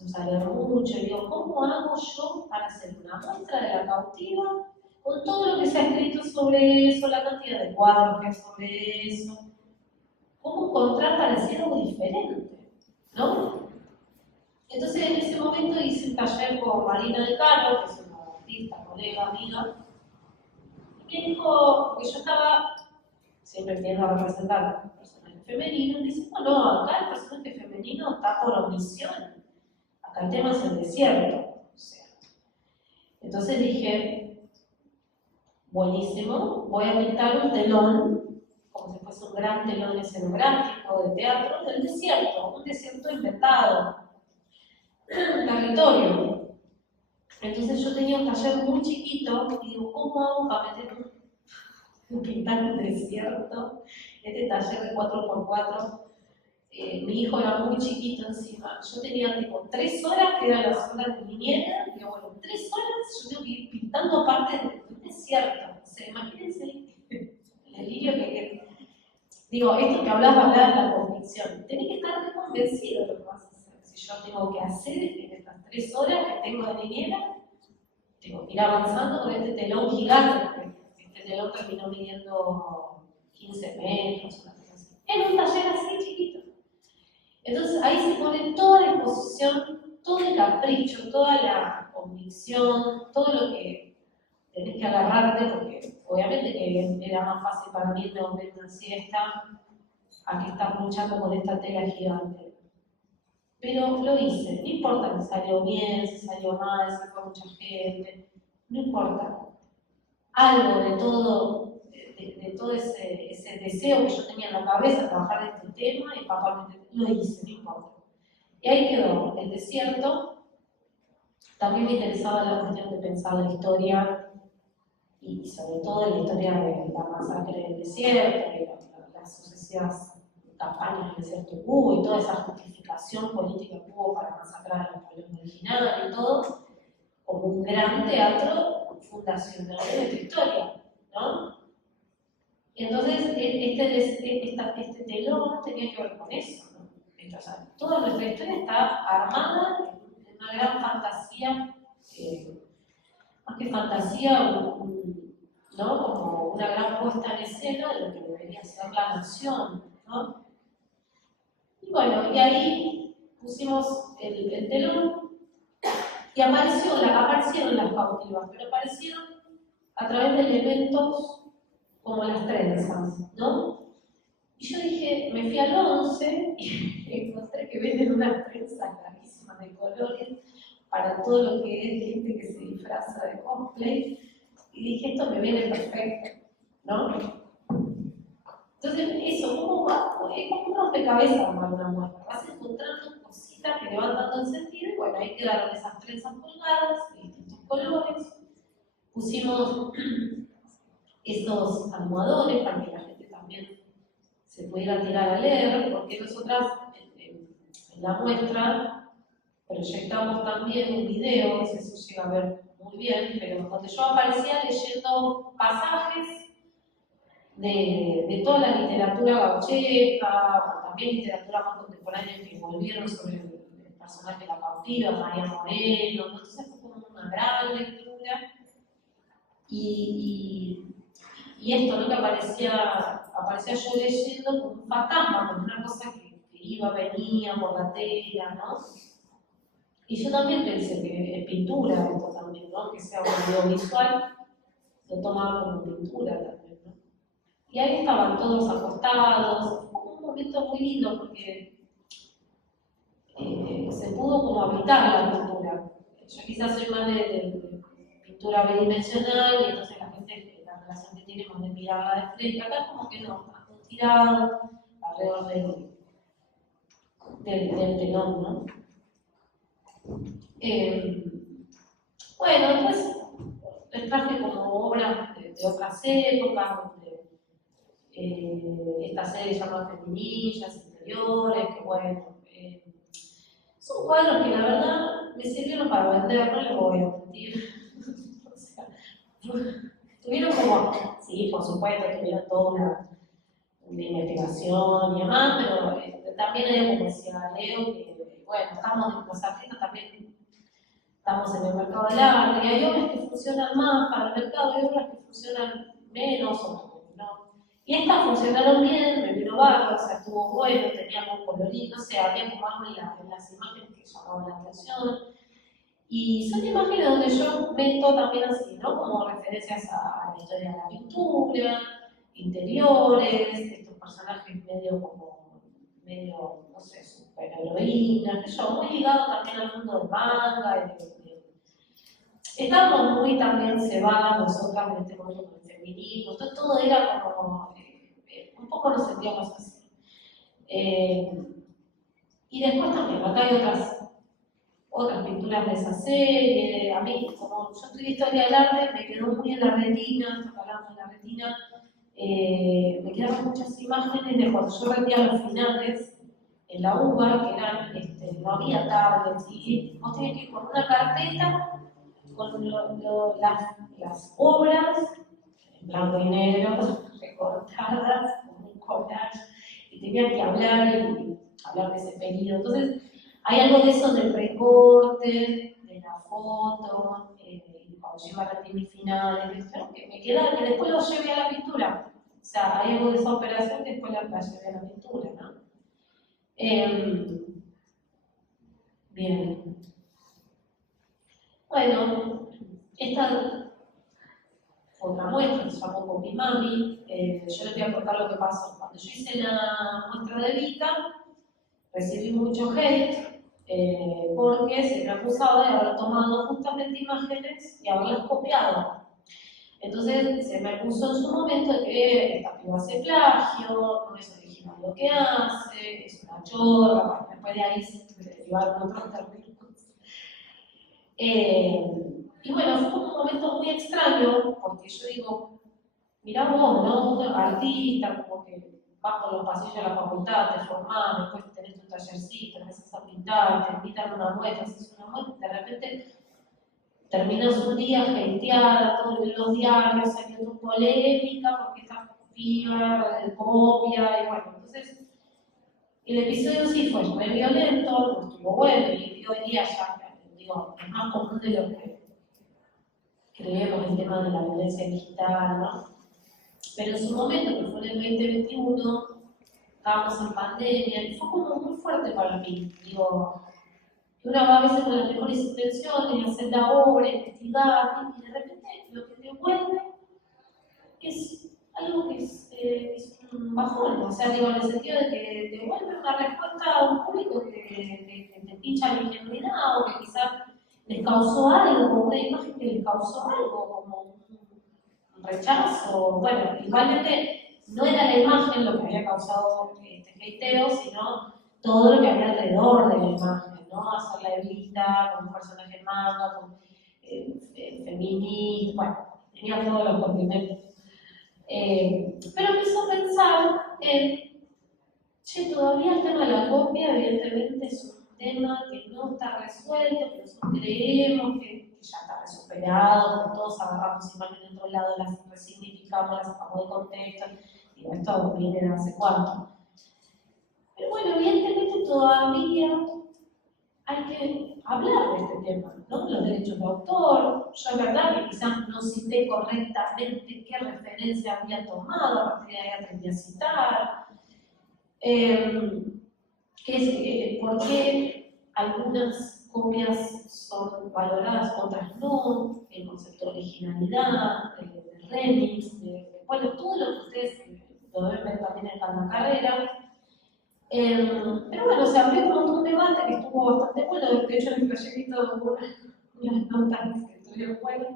Empezamos a leer mucho y digo, ¿cómo hago yo para hacer una muestra de la cautiva con todo lo que se ha escrito sobre eso, la cantidad de cuadros que hay sobre eso? ¿Cómo encontrar para hacer algo diferente? ¿No? Entonces en ese momento hice un taller con Marina de Caro, que es una artista, colega, amiga, y me dijo que yo estaba siempre queriendo representar un personaje femenino, y me dice, no, acá el personaje femenino está por omisión, acá el tema es el desierto. O sea, entonces dije, buenísimo, voy a pintar un telón, como si fuese un gran telón escenográfico de teatro, del desierto, un desierto inventado. Territorio. Entonces yo tenía un taller muy chiquito y digo, ¿cómo hago para meter un pintar un desierto? Este taller de 4x4, mi hijo era muy chiquito encima. Yo tenía tipo 3 horas, que eran las horas de niñera, y digo, bueno, 3 horas yo tengo que ir pintando parte de un desierto. O sea, imagínense el delirio que digo, esto que hablaba de la convicción, tenés que estar convencido de lo que vas a hacer. Si yo tengo que hacer en estas 3 horas que tengo de niñera, tengo que ir avanzando con este telón gigante, porque este telón terminó midiendo 15 metros, una cosa así. En un taller así chiquito. Entonces ahí se pone toda la exposición, todo el capricho, toda la convicción, todo lo que tenés que agarrarte, porque obviamente que era más fácil para mí dormir una siesta a que estar luchando con esta tela gigante. Pero lo hice, no importa si salió bien, si salió mal, si fue mucha gente, no importa. Algo de todo ese deseo que yo tenía en la cabeza, trabajar en este tema, y papá lo hice, no importa. Y ahí quedó el desierto. También me interesaba la cuestión de pensar la historia, y sobre todo la historia de la masacre del desierto, y las sucesivas campañas del desierto que hubo, y toda esa justificación política que hubo para masacrar a los pueblos originarios y todo, como un gran teatro fundacional de nuestra historia, ¿no? Y entonces este telón tenía que ver con eso, ¿no? O sea, toda nuestra historia está armada en una gran fantasía, más que fantasía, ¿no? Como una gran puesta en escena de lo que debería ser la nación, ¿no? Y bueno, y ahí pusimos el telón y aparecieron las cautivas, pero aparecieron a través de elementos como las trenzas, ¿no? Y yo dije, me fui al 11 y encontré que venden unas trenzas larguísimas de colores para todo lo que es gente que se disfraza de cosplay, y dije, esto me viene perfecto, ¿no? Entonces, eso, ¿cómo va? Es como un rompecabezas armar una muestra. Vas encontrando cositas que le van dando el sentido, y bueno, ahí quedaron esas trenzas colgadas de distintos colores. Pusimos estos almohadones para que la gente también se pudiera tirar a leer, porque nosotras en la muestra proyectamos también un video, no sé si se llega a ver muy bien, pero donde yo aparecía leyendo pasajes de toda la literatura gauchesca, o también literatura más contemporánea que volvieron sobre el personaje de la cautiva, María Moreno. Entonces fue como una gran lectura, y esto, ¿no? Que aparecía yo leyendo como un fantasma, como una cosa que iba, venía por la tela, ¿no? Y yo también pensé que es pintura esto también, ¿no? Que sea un audiovisual, lo tomaba como pintura también, ¿no? Y ahí estaban todos acostados, como un momento muy lindo porque se pudo como habitar la pintura. Yo quizás soy más de pintura bidimensional y entonces la gente, la relación que tiene con mirarla de frente, acá como que no, está muy tirado alrededor del telón, ¿no? Bueno, después les traje como obras de otras épocas, donde esta serie se llama Feminillas, Interiores, que bueno, son cuadros que la verdad me sirvieron para vender, no les voy a mentir. O sea, tuvieron como, sí, por supuesto, tuvieron toda una investigación y demás, pero también hay, como decía Leo, que bueno, los artistas también estamos en el mercado del arte, y hay obras que funcionan más para el mercado, y obras que funcionan menos o no. Y estas funcionaron bien, me vino bárbaro, o sea, estuvo bueno, tenía un colorido, no sé, había como algo en las imágenes que llamaban la atención. Y son imágenes donde yo meto también así, ¿no? Como referencias a la historia de la pintura, interiores, estos personajes medio, no sé, superheroínas, que yo, muy ligado también al mundo del manga. Estábamos muy también cebadas nosotras en este mundo del feminismo, entonces todo era como, un poco nos sentíamos así. Y después también, acá hay otras pinturas de esa serie. A mí, como yo estudié historia del arte, me quedó muy en la retina, hablando de la retina, me quedaron muchas imágenes de cuando yo rendía los finales en la UBA, que eran, no había tablets, y vos tenías que ir con una carpeta con las obras en blanco y negro, recortadas, como un collage, y tenían que hablar de ese periodo. Entonces, hay algo de eso del recorte, de la foto, cuando yo iba a rendir mis finales, que me queda, que después lo llevé a la pintura. O sea, hay algo de esa operación que después la llevé a la pintura, ¿no? Bien. Bueno, esta fue una muestra, se llamó Con mi mami. Yo les voy a contar lo que pasó. Cuando yo hice la muestra de Vita, recibí mucho hate porque se me acusaba de haber tomado justamente imágenes y haberlas copiado. Entonces se me acusó en su momento de que esta piba hace plagio, no es original lo que hace, es una chorra, bueno, después de ahí se derivaron otros términos. Y bueno, fue como un momento muy extraño, porque yo digo, mirá vos, ¿no? Un artista, como que vas por los pasillos de la facultad, te formás, después tenés tu tallercito, empezás a pintar, te invitan a una muestra, haces una muestra, de repente terminas un día hateada, todos los diarios, saliendo polémica, porque esta piba copia, y bueno, entonces el episodio sí fue muy violento, no estuvo bueno, y hoy día ya, digo, es más común de lo que creemos el tema de la violencia digital, ¿no? Pero en su momento, que fue en el 2021, estábamos en pandemia, y fue como muy fuerte para mí, digo, que uno va a veces con las mejores intenciones, hacer la obra, investigar, y de repente lo que te vuelve es algo que es un bajón, o sea, digo, en el sentido de que te vuelve una respuesta a un público que te pincha la ingenuidad, o que quizás les causó algo, una imagen que les causó algo, como un rechazo. Bueno, igualmente no era la imagen lo que había causado este hateo, sino todo lo que había alrededor de la imagen, ¿no? Hacerla vista con un personaje manga, con feminista, bueno, tenía todos los condimentos. Pero me hizo pensar en, todavía el tema de la copia, evidentemente es un tema que no está resuelto, que nosotros creemos que ya está superado, que todos agarramos imágenes de otro lado, las resignificamos, las sacamos de contexto. Digo, esto viene de hace cuánto. Pero bueno, evidentemente todavía hay que hablar de este tema, ¿no? Los derechos de autor. Yo es verdad que quizás no cité correctamente qué referencia había tomado, a partir de ahí aprendí a citar. ¿Por qué algunas copias son valoradas, otras no? El concepto de originalidad, de remix, bueno, todo lo que ustedes lo deben ver también en cada carrera. Pero bueno, se abrió un montón de debate que estuvo bastante bueno. De hecho, en el proyecto hubo unas notas que estuvieron buenas.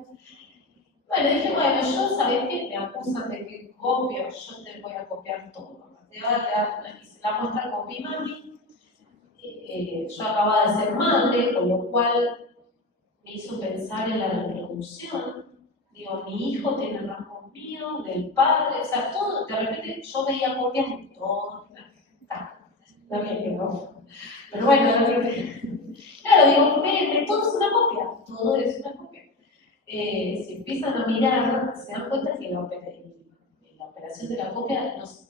Bueno, dije, bueno, yo, ¿sabés qué? Me acusan de que copio, yo te voy a copiar todo. Te va a dar, y se la muestra con mi mami. Yo acababa de ser madre, con lo cual me hizo pensar en la reproducción. Digo, mi hijo tiene rasgos míos, del padre, o sea, todo, de repente yo veía copias de todo. No había que no. Pero bueno, de repente. Claro, digo, todo es una copia, todo es una copia. Si empiezan a mirar, se dan cuenta que la operación de la copia es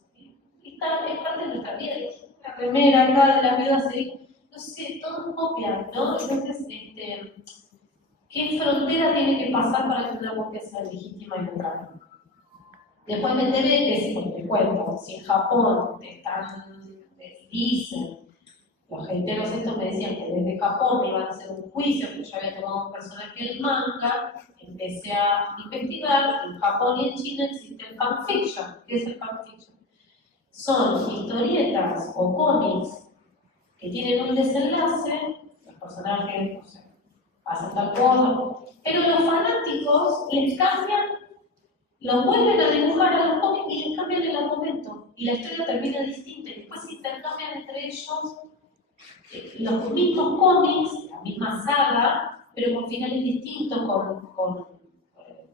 parte de nuestra vida. La remera acá de la vida se, no sé, todo es copia, ¿no? Entonces, ¿qué frontera tiene que pasar para que una copia sea legítima y legal? Después me enteré que, porque te cuento, si en Japón dicen, los hateros estos me decían que desde Japón me iban a hacer un juicio, que yo había tomado un personaje del manga, empecé a investigar, en Japón y en China existe el fanfiction. ¿Qué es el fanfiction? Son historietas o cómics que tienen un desenlace, los personajes, no sé, hacen tal cosa, pero los fanáticos les cambian, los vuelven a dibujar a los cómics y les cambian el argumento, y la historia termina distinta, y después se intercambian entre ellos los mismos cómics, la misma saga, pero con finales distintos, con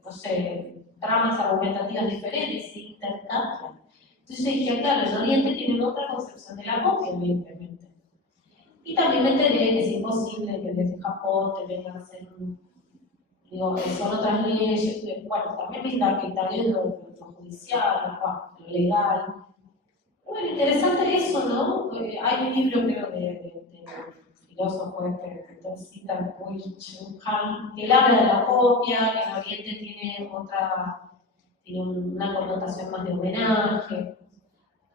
no sé, tramas argumentativas diferentes, se intercambian. Entonces dije, claro, en Oriente tienen otra concepción de la copia, evidentemente. Y también me enteré que es imposible que desde Japón te vengan a hacer digo, que son otras leyes, bueno, también me indagué lo judicial, lo legal. Bueno, interesante eso, ¿no? Hay un libro, creo, de filósofo que cita muy Chung Han, que él habla de la copia, que en Oriente tiene una connotación más de homenaje.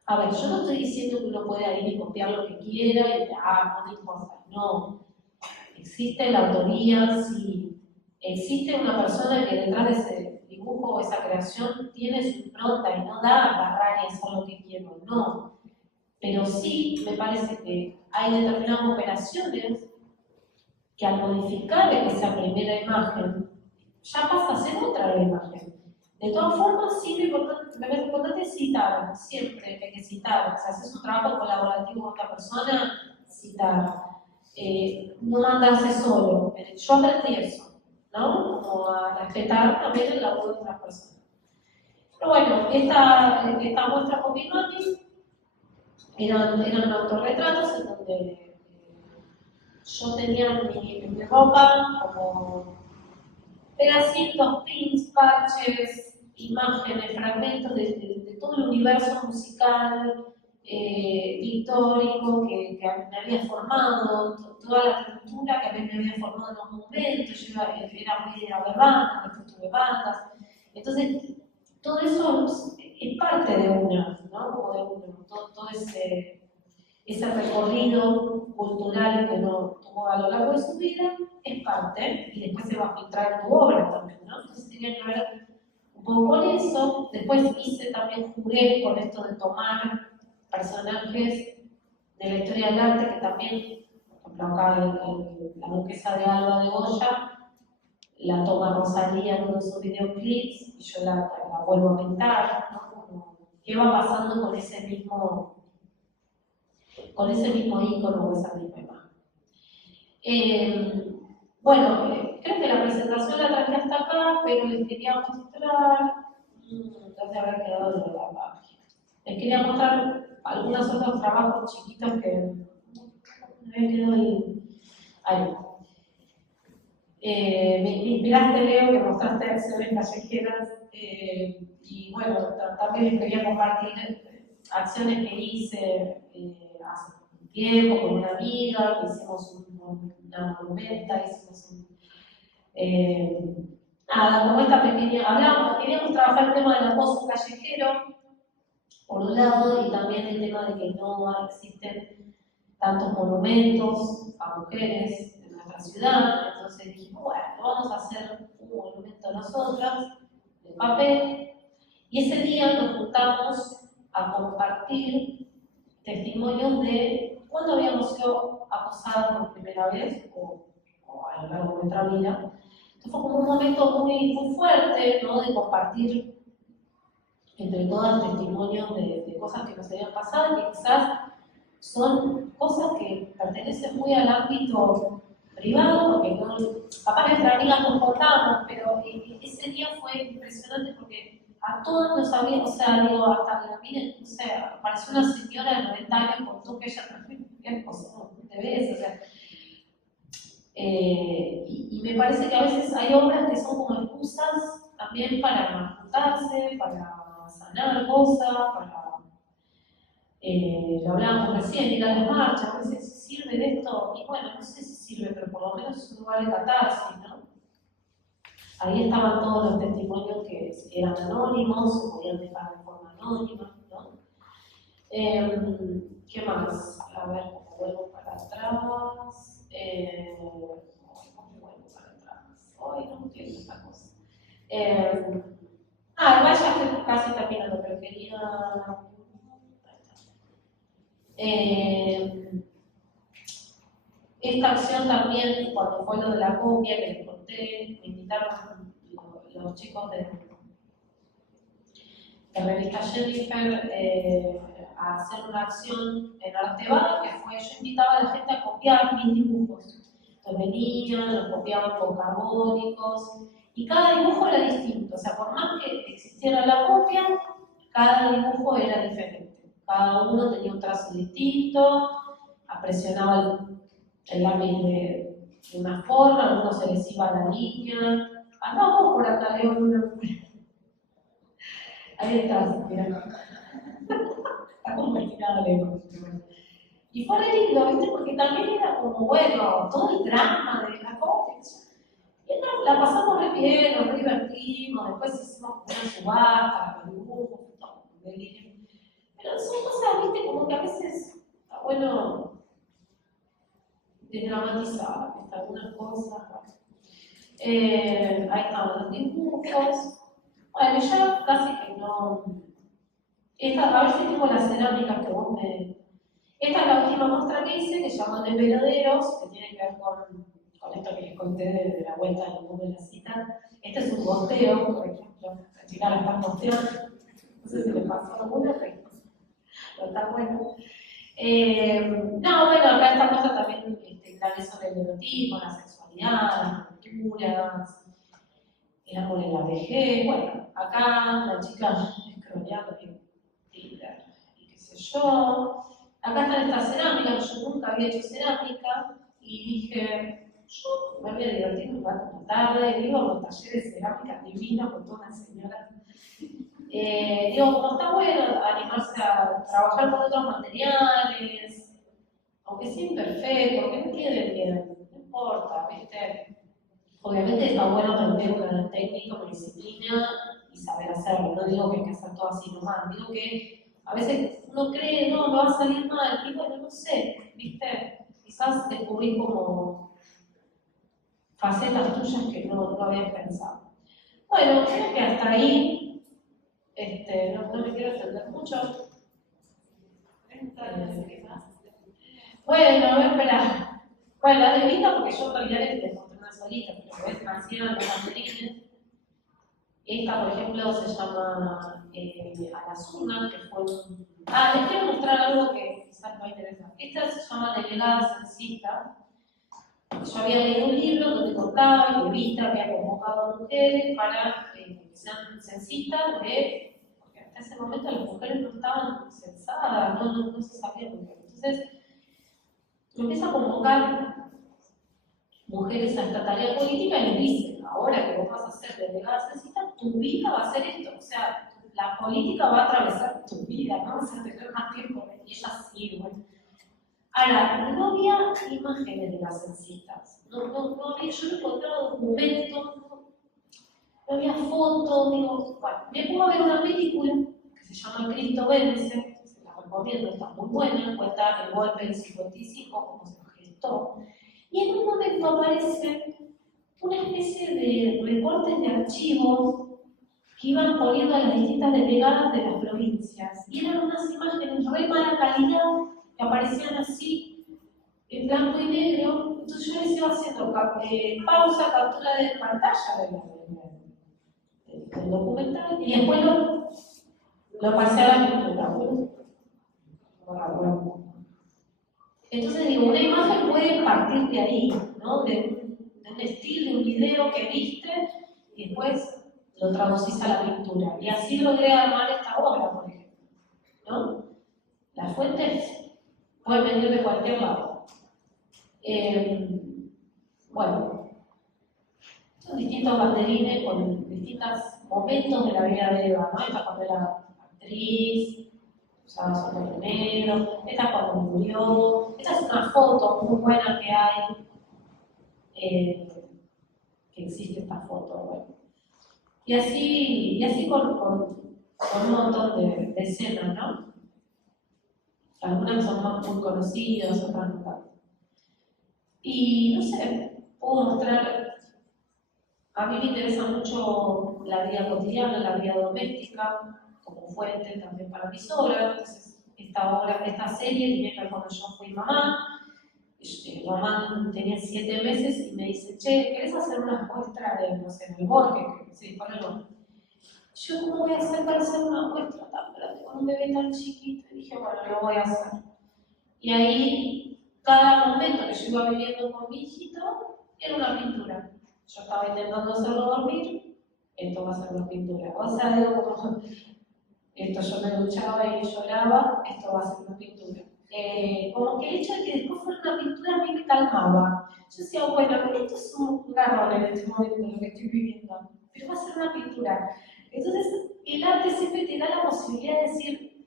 A ver, yo no estoy diciendo que uno pueda ir y copiar lo que quiera y no me importa, no. Existe la autoría, sí. Existe una persona que detrás de ese dibujo o esa creación tiene su impronta y no da a agarrar y hacer lo que quiero, no. Pero sí me parece que hay determinadas operaciones que al modificar esa primera imagen ya pasa a ser otra la imagen. De todas formas, sí me parece importante citar, siempre hay que citar. O sea, si haces un trabajo colaborativo con otra persona, citar. No mandarse solo. Yo aprendí eso, ¿no? Como a respetar también el labor de otras personas. Pero bueno, esta muestra con mi mami eran autorretratos en donde yo tenía mi ropa como pedacitos, pins, parches, imágenes, fragmentos de todo el universo musical, pictórico que me había formado, toda la cultura que a mí me había formado en los momentos. Yo era muy de haber bandas, después tuve bandas. Entonces, todo eso es parte de una, ¿no? Como de uno, todo ese recorrido cultural que uno tuvo a lo largo de su vida es parte, y después se va a filtrar en tu obra también, ¿no? Entonces tenía que ver un poco con eso. Después jugué con esto de tomar personajes de la historia del arte, que también, por ejemplo, acá la duquesa de Alba de Goya la toma Rosalía en uno de sus videoclips y yo la vuelvo a pintar, ¿no? Como, ¿qué va pasando con ese mismo ícono o esa misma imagen? Bueno, creo que la presentación la traje hasta acá, pero les quería mostrar, ¿dónde habrá quedado de la página? Les quería mostrar algunos otros trabajos chiquitos que me habían quedado ahí. Me inspiraste, Leo, que mostraste acciones callejeras, y bueno, también les quería compartir acciones que hice hace un tiempo con una amiga, que hicimos una monumenta, nada, como esta pequeña, queríamos trabajar el tema del acoso callejero, por un lado, y también el tema de que no existen tantos monumentos a mujeres en nuestra ciudad. Entonces dijimos, bueno, vamos a hacer un monumento nosotras, de papel, y ese día nos juntamos a compartir testimonios de cuando habíamos sido acosadas por primera vez o a lo largo de nuestra vida. Entonces fue como un momento muy, muy fuerte, ¿no? De compartir entre todas testimonios de cosas que nos habían pasado, que quizás son cosas que pertenecen muy al ámbito privado, porque no, capaz que entre amigas nos contamos, pero ese día fue impresionante porque a todos nos había, o sea, digo, hasta que miren, o sea, apareció una señora de 90 años, contó que ella también había cosas de veces, o sea, y me parece que a veces hay obras que son como excusas también para juntarse, para sanar cosas, para lo hablábamos recién, ir a las marchas, a veces sirve de esto, y bueno, no sé si sirve, pero por lo menos es un lugar de catarsis, ¿no? Ahí estaban todos los testimonios que eran anónimos, se podían dejar de forma anónima, ¿no? ¿Qué más? A ver, como vuelvo para atrás. ¿Cómo vuelvo para atrás? Hoy no entiendo esta cosa. Igual ya estoy casi terminando, pero quería. Esta acción también, cuando fue lo de la copia que les conté, me invitaron los chicos de revista Jennifer a hacer una acción en Arteba, que fue, yo invitaba a la gente a copiar mis dibujos. Entonces venían, los copiaban con carbónicos, y cada dibujo era distinto. O sea, por más que existiera la copia, cada dibujo era diferente. Cada uno tenía un trazo distinto, presionaba el lápiz de una forma, a algunos se les iba la línea. Andamos por acá, Leo, una. Ahí estás, mira. Está convertida Leo. Y fue re lindo, ¿viste? Porque también era como, bueno, todo el drama de la copia. Y la pasamos re bien, nos re divertimos, después hicimos una subasta, con dibujos, todo, de línea. Pero son cosas, ¿viste? Como que a veces está bueno desdramatizar, ¿viste? Algunas cosas. Ahí estaban los dibujos. Bueno, yo casi que no. A ver si tengo las cerámicas que vos me. Esta es la última muestra que hice, que se llama Desveladeros, que tiene que ver con esto que les conté de la vuelta del mundo de la cita. Este es un bosteo, por ejemplo. La chica la está posteando. No sé si le pasó alguna, pero está bueno. No, bueno, acá esta muestra también clave sobre el erotismo, la sexualidad, las culturas, el amor en la vejez. Bueno, acá la chica escroleando y qué sé yo. Acá están estas cerámicas, yo nunca había hecho cerámica y dije, yo me voy a divertir un rato más tarde, iba a unos talleres de cerámica divinos con todas las señoras. Digo, como está bueno animarse a trabajar con otros materiales, aunque sea imperfecto, que no quede bien, no importa, ¿viste? Obviamente está bueno aprender una técnica, una disciplina y saber hacerlo. No digo que hay que hacer todo así nomás, digo que a veces uno cree, no, me va a salir mal, y bueno, no sé, ¿viste? Quizás descubrís como facetas tuyas que no habías pensado. Bueno, creo que hasta ahí, no me quiero extender mucho. Bueno, a ver, espera. Bueno, la de Vita, porque yo en realidad les mostré una solita, pero ves, nacieron los banderines. Esta, por ejemplo, se llama Alazuna, que fue un. Les quiero mostrar algo que quizás no interesa. Esta se llama Delegada Censista. Yo había leído un libro donde contaba que Vita había convocado a mujeres para que sean censistas porque hasta ese momento las mujeres no estaban censadas, no se sabía muy bien. Entonces, empieza a convocar mujeres a esta tarea política y les dice, ahora que vos vas a ser delegada censista, tu vida va a ser esto. O sea, la política va a atravesar tu vida, ¿no? Vas a tener más tiempo. Y ellas sí, bueno. Ahora, no había imágenes de las censistas. No había, yo no encontraba documentos, no había fotos, digo, bueno, me pongo a ver una película que se llama Cristo Vence, se la recomiendo, está muy buena, cuenta el golpe del 55, cómo se gestó. Y en un momento aparece una especie de recortes de archivos que iban poniendo a las distintas delegadas de las provincias. Y eran unas imágenes re mala calidad que aparecían así, en blanco y negro. Entonces yo les iba haciendo pausa, captura de pantalla del documental y después lo pasé a la pintura. Entonces digo, una imagen puede partir de ahí, ¿no? De un estilo, de un video que viste y después lo traducís a la pintura. Y así logré armar esta obra, por ejemplo, ¿no? Las fuentes pueden venir de cualquier lado. Bueno, son distintos banderines con distintos momentos de la vida de Eva, ¿no? Esta cuando era actriz, usaba su negro, esta cuando murió, esta es una foto muy buena que hay, que existe esta foto, bueno. Y así con un montón de escenas, ¿no? Algunas son más muy conocidas, otras no tanto. Y no sé, puedo mostrar, a mí me interesa mucho la vida cotidiana, la vida doméstica, como fuente también para mis obras. Entonces, esta serie tiene que ver cuando yo fui mamá. Mamá tenía 7 meses y me dice, che, ¿querés hacer una muestra de, no sé, del Borges? Sí, ponelo. Yo, ¿cómo voy a hacer para hacer una muestra tan grande con un bebé tan chiquito? Y dije, bueno, lo voy a hacer. Y ahí, cada momento que yo iba viviendo con mi hijito, era una pintura. Yo estaba intentando hacerlo dormir, esto va a ser una pintura. O sea, digo, como, esto yo me duchaba y lloraba, esto va a ser una pintura. Como que el hecho de que después fuera una pintura a mí me calmaba. Yo decía, bueno, esto es un garrón en este momento lo que estoy viviendo, pero va a ser una pintura. Entonces, el arte siempre te da la posibilidad de decir,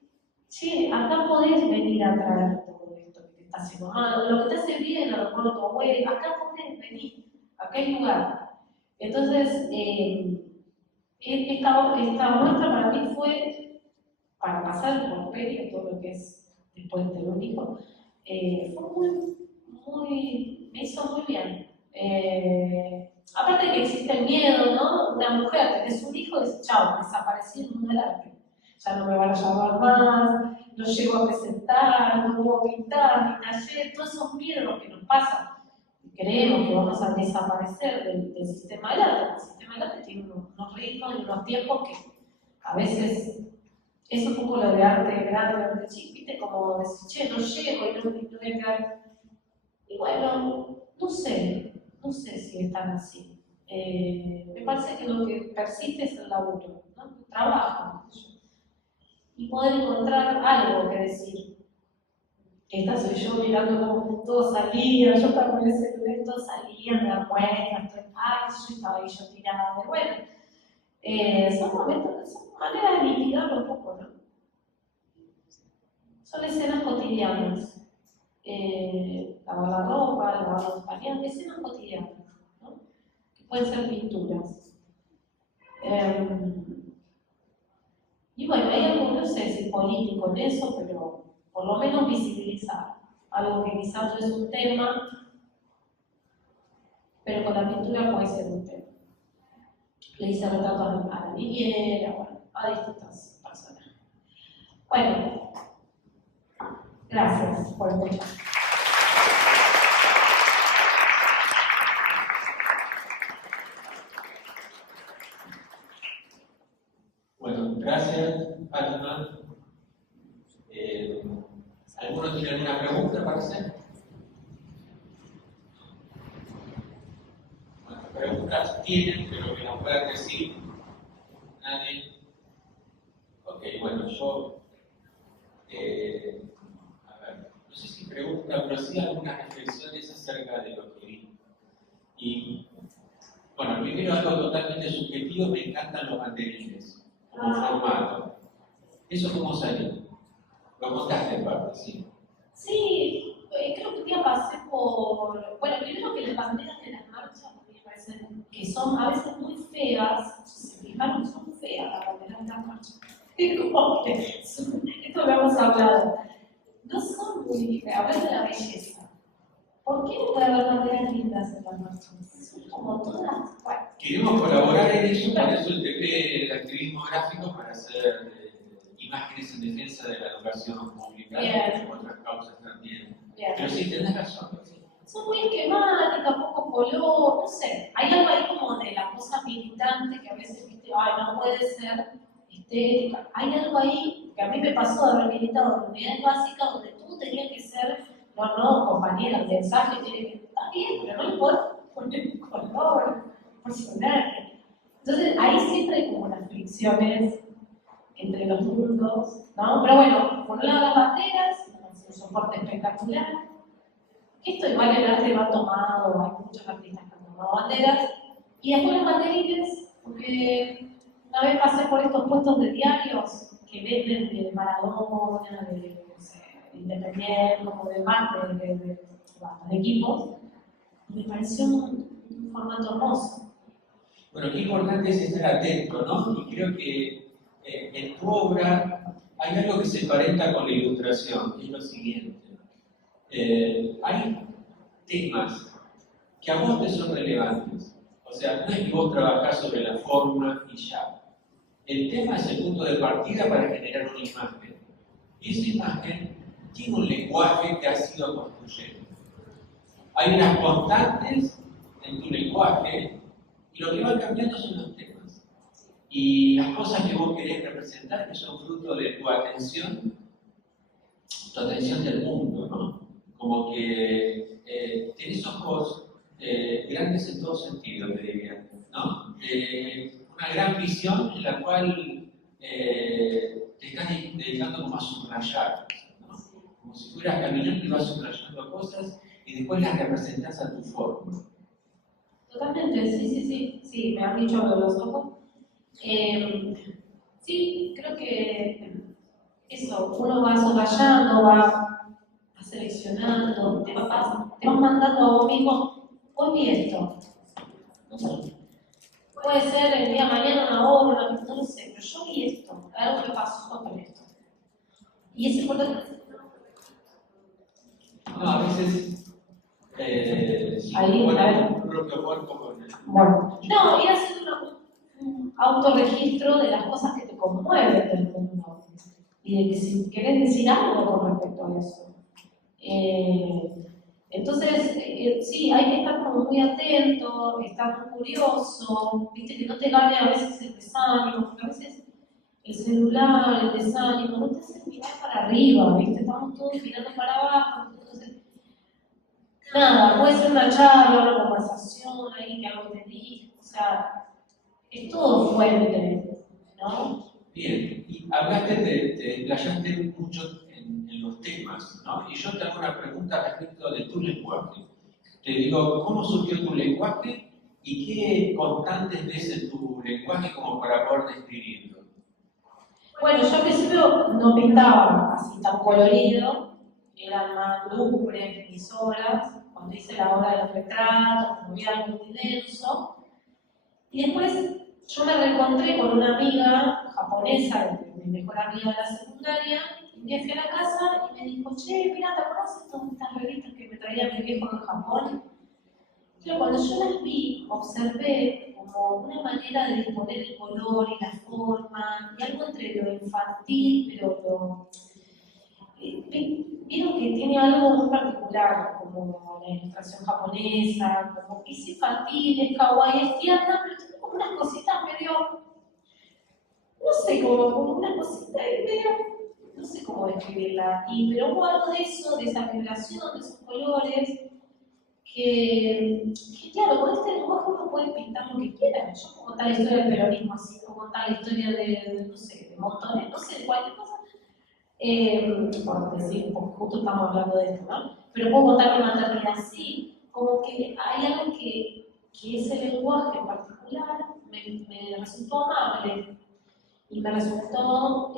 che, acá podés venir a traer todo esto que te está haciendo mal, lo que te hace bien, a lo mejor tu abuelo, acá podés venir, acá hay lugar. Entonces, esta muestra para mí fue, para pasar por Peri, todo lo que es después de un hijo, fue me hizo muy bien. Aparte que existe el miedo, ¿no? Una mujer, tenés un hijo y dice, chao, desaparecí en el mundo del arte. Ya no me van a llamar más, no llego a presentar, no puedo pintar, ni taller, todos esos miedos que nos pasan. Creemos que vamos a desaparecer del sistema del arte. El sistema del arte tiene unos ritmos y unos tiempos que a veces es un poco lo de arte grande, arte chico, ¿viste? Como decir, che, no llego y no voy a quedar. Y bueno, no sé si están así. Me parece que lo que persiste es el laburo, ¿no? El trabajo. Y poder encontrar algo que decir. Esta soy yo mirando como todos salían, yo estaba con ese bebé, todos salían de la puerta, yo estaba ahí yo tirada. Bueno, son momentos, son maneras de mitigarlo un poco, ¿no? Son escenas cotidianas. Lavar la ropa, lavar los pañales, escenas cotidianas, ¿no? Que pueden ser pinturas. Y bueno, hay algo, no sé si político en eso, pero por lo menos visibilizar algo que quizás no es un tema, pero con la pintura puede ser un tema. Le hice retratos a la niñera, bueno, a distintas personas. Bueno, gracias por escuchar. Bueno, gracias, Fátima. ¿Alguno tiene alguna pregunta para hacer? Bueno, preguntas tienen, pero que las puedan decir. ¿Nadie? Ok, bueno, yo. A ver, no sé si pregunta, pero sí algunas reflexiones acerca de lo que vi. Y, bueno, primero algo totalmente subjetivo, me encantan los banderines, como formato. ¿Eso cómo salió? Lo contaste en parte, sí. Sí, creo que un día pasé por. Bueno, primero que las banderas de las marchas a mí me parecen que son a veces muy feas. Se fijaron, son feas las banderas de las marchas. Como que esto lo hemos hablado. No son muy feas, hablan de la belleza. ¿Por qué no puede haber banderas lindas en las marchas? Son como todas, bueno, queremos colaborar en eso, por eso el TP, el activismo gráfico, para hacer imágenes en defensa de la educación pública y otras causas también. Pero sí, tenés razón. Sí. Son muy esquemáticas, poco color, no sé. Hay algo ahí como de la cosa militante que a veces, viste, ay, no puede ser estética. Hay algo ahí que a mí me pasó de haber militado en unidades básicas donde tú tenías que ser, no, compañera, el mensaje tiene que estar bien, pero no le puedes poner color, personaje. Entonces ahí siempre hay como unas fricciones entre los mundos, ¿no? Pero bueno, por un lado las banderas, un soporte espectacular. Esto igual el arte va tomado, hay muchos artistas que han tomado banderas. Y después los banderines, porque una vez pasé por estos puestos de diarios que venden de Maradona, de Independiente, como de equipos, y me pareció un formato hermoso. Bueno, qué importante es estar atento, ¿no? Y creo que en tu obra hay algo que se emparenta con la ilustración, que es lo siguiente. Hay temas que a vos te son relevantes. O sea, no es que vos trabajás sobre la forma y ya. El tema es el punto de partida para generar una imagen. Y esa imagen tiene un lenguaje que has ido construyendo. Hay unas constantes en tu lenguaje y lo que va cambiando son los temas. Y las cosas que vos querés representar, que son fruto de tu atención del mundo, ¿no? Como que tenés ojos grandes en todo sentido, te diría, ¿no? Una gran visión en la cual te estás dedicando como a subrayar, ¿no? Como si fueras caminando y vas subrayando cosas y después las representás a tu forma. Totalmente, sí, me han dicho lo de los ojos. Sí, creo que eso, uno va subrayando, va seleccionando, te vas mandando a vos mismo, hoy vi esto. No sé. Puede ser el día de mañana una obra, no lo sé, pero yo vi esto, algo me pasó con esto. Y es importante. No, a veces Ahí, un propio cuerpo con el... Bueno, no, ir haciendo un autorregistro de las cosas que te conmueven del mundo y de que si querés decir algo con respecto a eso. Entonces, sí, hay que estar como muy atento, estar muy curioso, viste, que no te gane a veces el desánimo, porque a veces el celular, el desánimo, no te hace mirar para arriba, viste, estamos todos mirando para abajo, entonces, nada, puede ser una charla, una conversación, ahí que algo te diga, o sea, es todo fuerte, ¿no? Bien, y hablaste, te desplayaste mucho en los temas, ¿no? Y yo te hago una pregunta respecto de tu lenguaje. Te digo, ¿cómo surgió tu lenguaje y qué constantes ves en tu lenguaje como para poder describirlo? Bueno, yo al principio no pintaba así tan colorido, eran más lúgubres mis obras, cuando hice la obra de los retratos, cuando vi algo muy denso. Y después yo me reencontré con una amiga japonesa, mi mejor amiga de la secundaria, y un día fui a la casa y me dijo, che, mira, ¿te acuerdas de todas estas revistas que me traía mi viejo de Japón? Pero cuando yo las vi, observé como una manera de disponer el color y la forma, y algo entre lo infantil, pero lo... Vieron que tiene algo muy particular, como la ilustración japonesa, como que es infantil, es kawaii, es tierna, pero tiene como unas cositas medio, no sé, como una cosita medio, no sé cómo describirla, pero hubo algo de eso, de esa vibración, de esos colores, que claro, con este lenguaje uno puede pintar lo que quiera. Yo puedo contar la historia del peronismo así, puedo contar la historia de no sé, de montones, no sé, de cualquier cosa. Por decir, porque justo estamos hablando de esto, ¿no? Pero puedo contar mi maternidad así, como que hay algo que ese lenguaje en particular me resultó amable y me resultó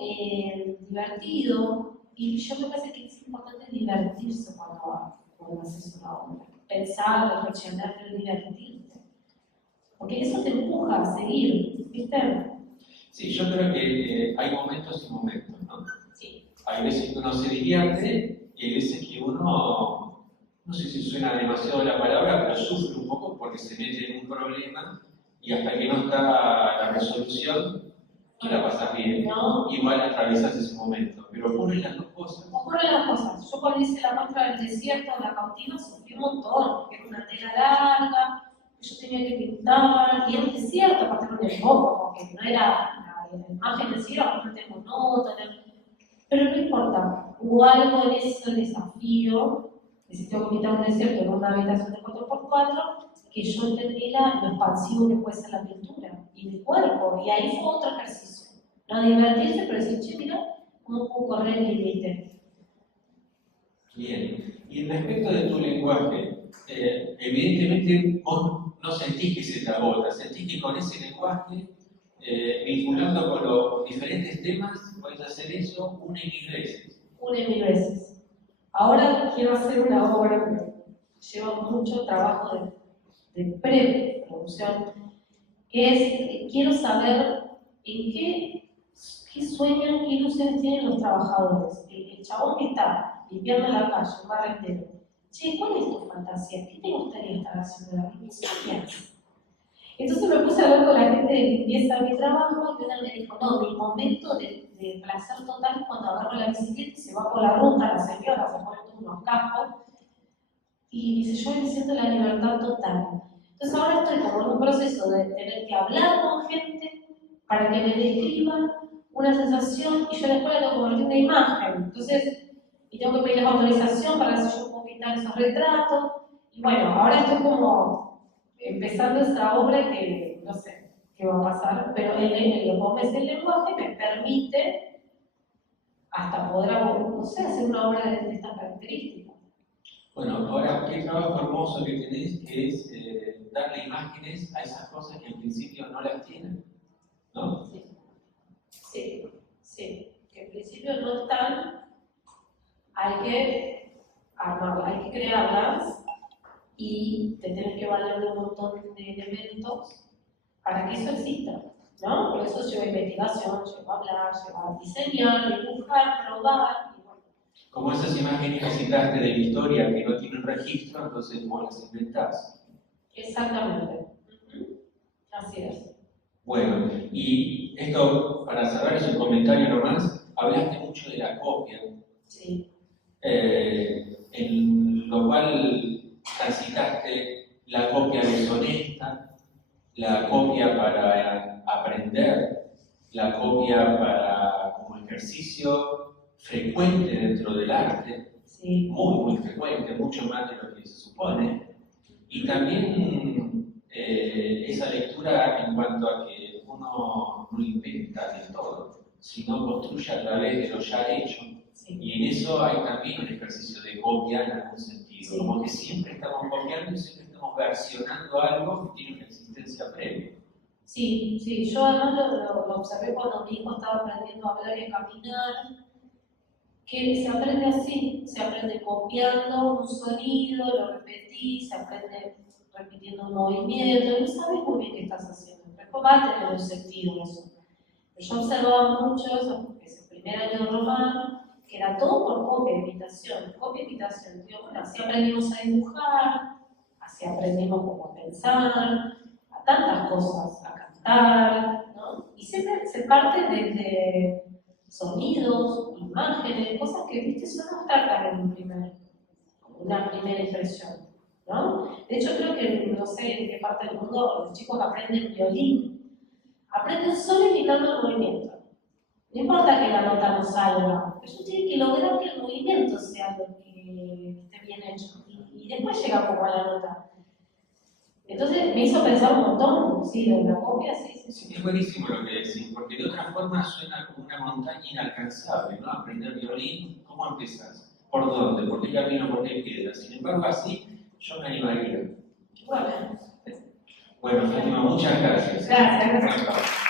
divertido, y yo me parece que es importante divertirse cuando haces una obra. Pensar, reflexionar, divertirte. Porque eso te empuja a seguir, ¿viste? Sí, yo creo que hay momentos y momentos, ¿no? Sí. Hay veces que uno se divierte y hay veces que uno, no sé si suena demasiado la palabra, pero sufre un poco porque se mete en un problema y hasta que no está la resolución, no la pasas bien. ¿no? Igual atravesas ese momento, pero ocurren las dos cosas. Ocurren las cosas. Yo cuando hice la muestra del desierto, la cautiva, sufrí un montón, porque era una tela larga, que yo tenía que pintar, y era un desierto, aparte con el foco, porque no era la imagen en sí, era bastante monótona. Pero no importa, hubo algo en ese desafío, necesito que pintar un desierto en una habitación de 4x4, que yo entendí lo expansivo que puede ser la pintura, y mi cuerpo, y ahí fue otro ejercicio. No divertirse, pero decir, che, mira, cómo puedo correr el límite. Bien, y respecto de tu lenguaje, evidentemente vos no sentís que se te agota, sentís que con ese lenguaje, vinculando con los diferentes temas, podés hacer eso una y mil veces. Una y mil veces. Ahora quiero hacer una obra que lleva mucho trabajo de preproducción, que es, quiero saber en qué sueñan, qué ilusiones tienen los trabajadores. El chabón que está limpiando la calle, un barrendero. Che, ¿cuál es tu fantasía? ¿Qué te gustaría estar haciendo la limpieza? ¿Qué haces? Entonces me puse a hablar con la gente de limpieza de mi trabajo y una me dijo, no, mi momento de placer total es cuando agarro la bicicleta y se va por la ruta, la señora se pone todos unos cascos y dice, yo me siento la libertad total. Entonces ahora estoy como en un proceso de tener que hablar con gente para que me describan una sensación y yo después la tengo que convertir en una imagen. Entonces, y tengo que pedirles autorización para ver si yo puedo pintar esos retratos. Y bueno, ahora estoy como empezando esta obra que no sé qué va a pasar, pero lo que el lenguaje me permite hasta poder, no sé, hacer una obra de estas características. Bueno, ahora, qué trabajo hermoso que tenés, que es darle imágenes a esas cosas que en principio no las tienen, ¿no? Sí, que en principio no están, hay que armarlas, hay que crearlas y te tienes que valer de un montón de elementos para que eso exista, ¿no? Por eso lleva investigación, lleva a hablar, lleva a diseñar, dibujar, probar, y bueno. Como esas imágenes que citaste de la historia que no tienen registro, entonces vos las inventás. Exactamente. Así es. Bueno, y esto, para cerrar, es un comentario nomás, hablaste mucho de la copia, Sí. en lo cual transitaste la copia deshonesta, la copia para aprender, la copia como ejercicio frecuente dentro del arte, Sí. muy frecuente, mucho más de lo que se supone, y también esa lectura en cuanto a que uno no inventa del todo, sino construye a través de lo ya hecho. Sí. Y en eso hay también un ejercicio de copia en algún sentido, Sí. como que siempre estamos copiando y siempre estamos versionando algo que tiene una existencia previa. Sí, yo además lo observé cuando mi hijo estaba aprendiendo a hablar y a caminar, que se aprende así, se aprende copiando un sonido, lo repetís, se aprende repitiendo un movimiento, y no sabes muy bien qué estás haciendo, después va a tener un sentido eso. Pero yo observaba mucho eso, ese primer año de romano, que era todo por copia, imitación. Digo, bueno, así aprendimos a dibujar, así aprendimos cómo a pensar, a tantas cosas, a cantar, ¿no? Y siempre se parte desde sonidos, imágenes, cosas que, viste, son abstractas en una primera impresión, ¿no? De hecho, creo que, no sé en qué parte del mundo, los chicos aprenden violín, aprenden solo imitando el movimiento. No importa que la nota no salga, ellos tienen que lograr que el movimiento sea lo que esté bien hecho, y después llega como a la nota. Entonces me hizo pensar un montón, sí, de la copia, sí. Es buenísimo lo que decís, porque de otra forma suena como una montaña inalcanzable, ¿no? Aprender violín, ¿cómo empezás? ¿Por dónde? ¿Por qué camino? ¿Por qué piedra? Sin embargo, así yo me animaría. Bueno, Bueno, Fátima, muchas gracias. Gracias.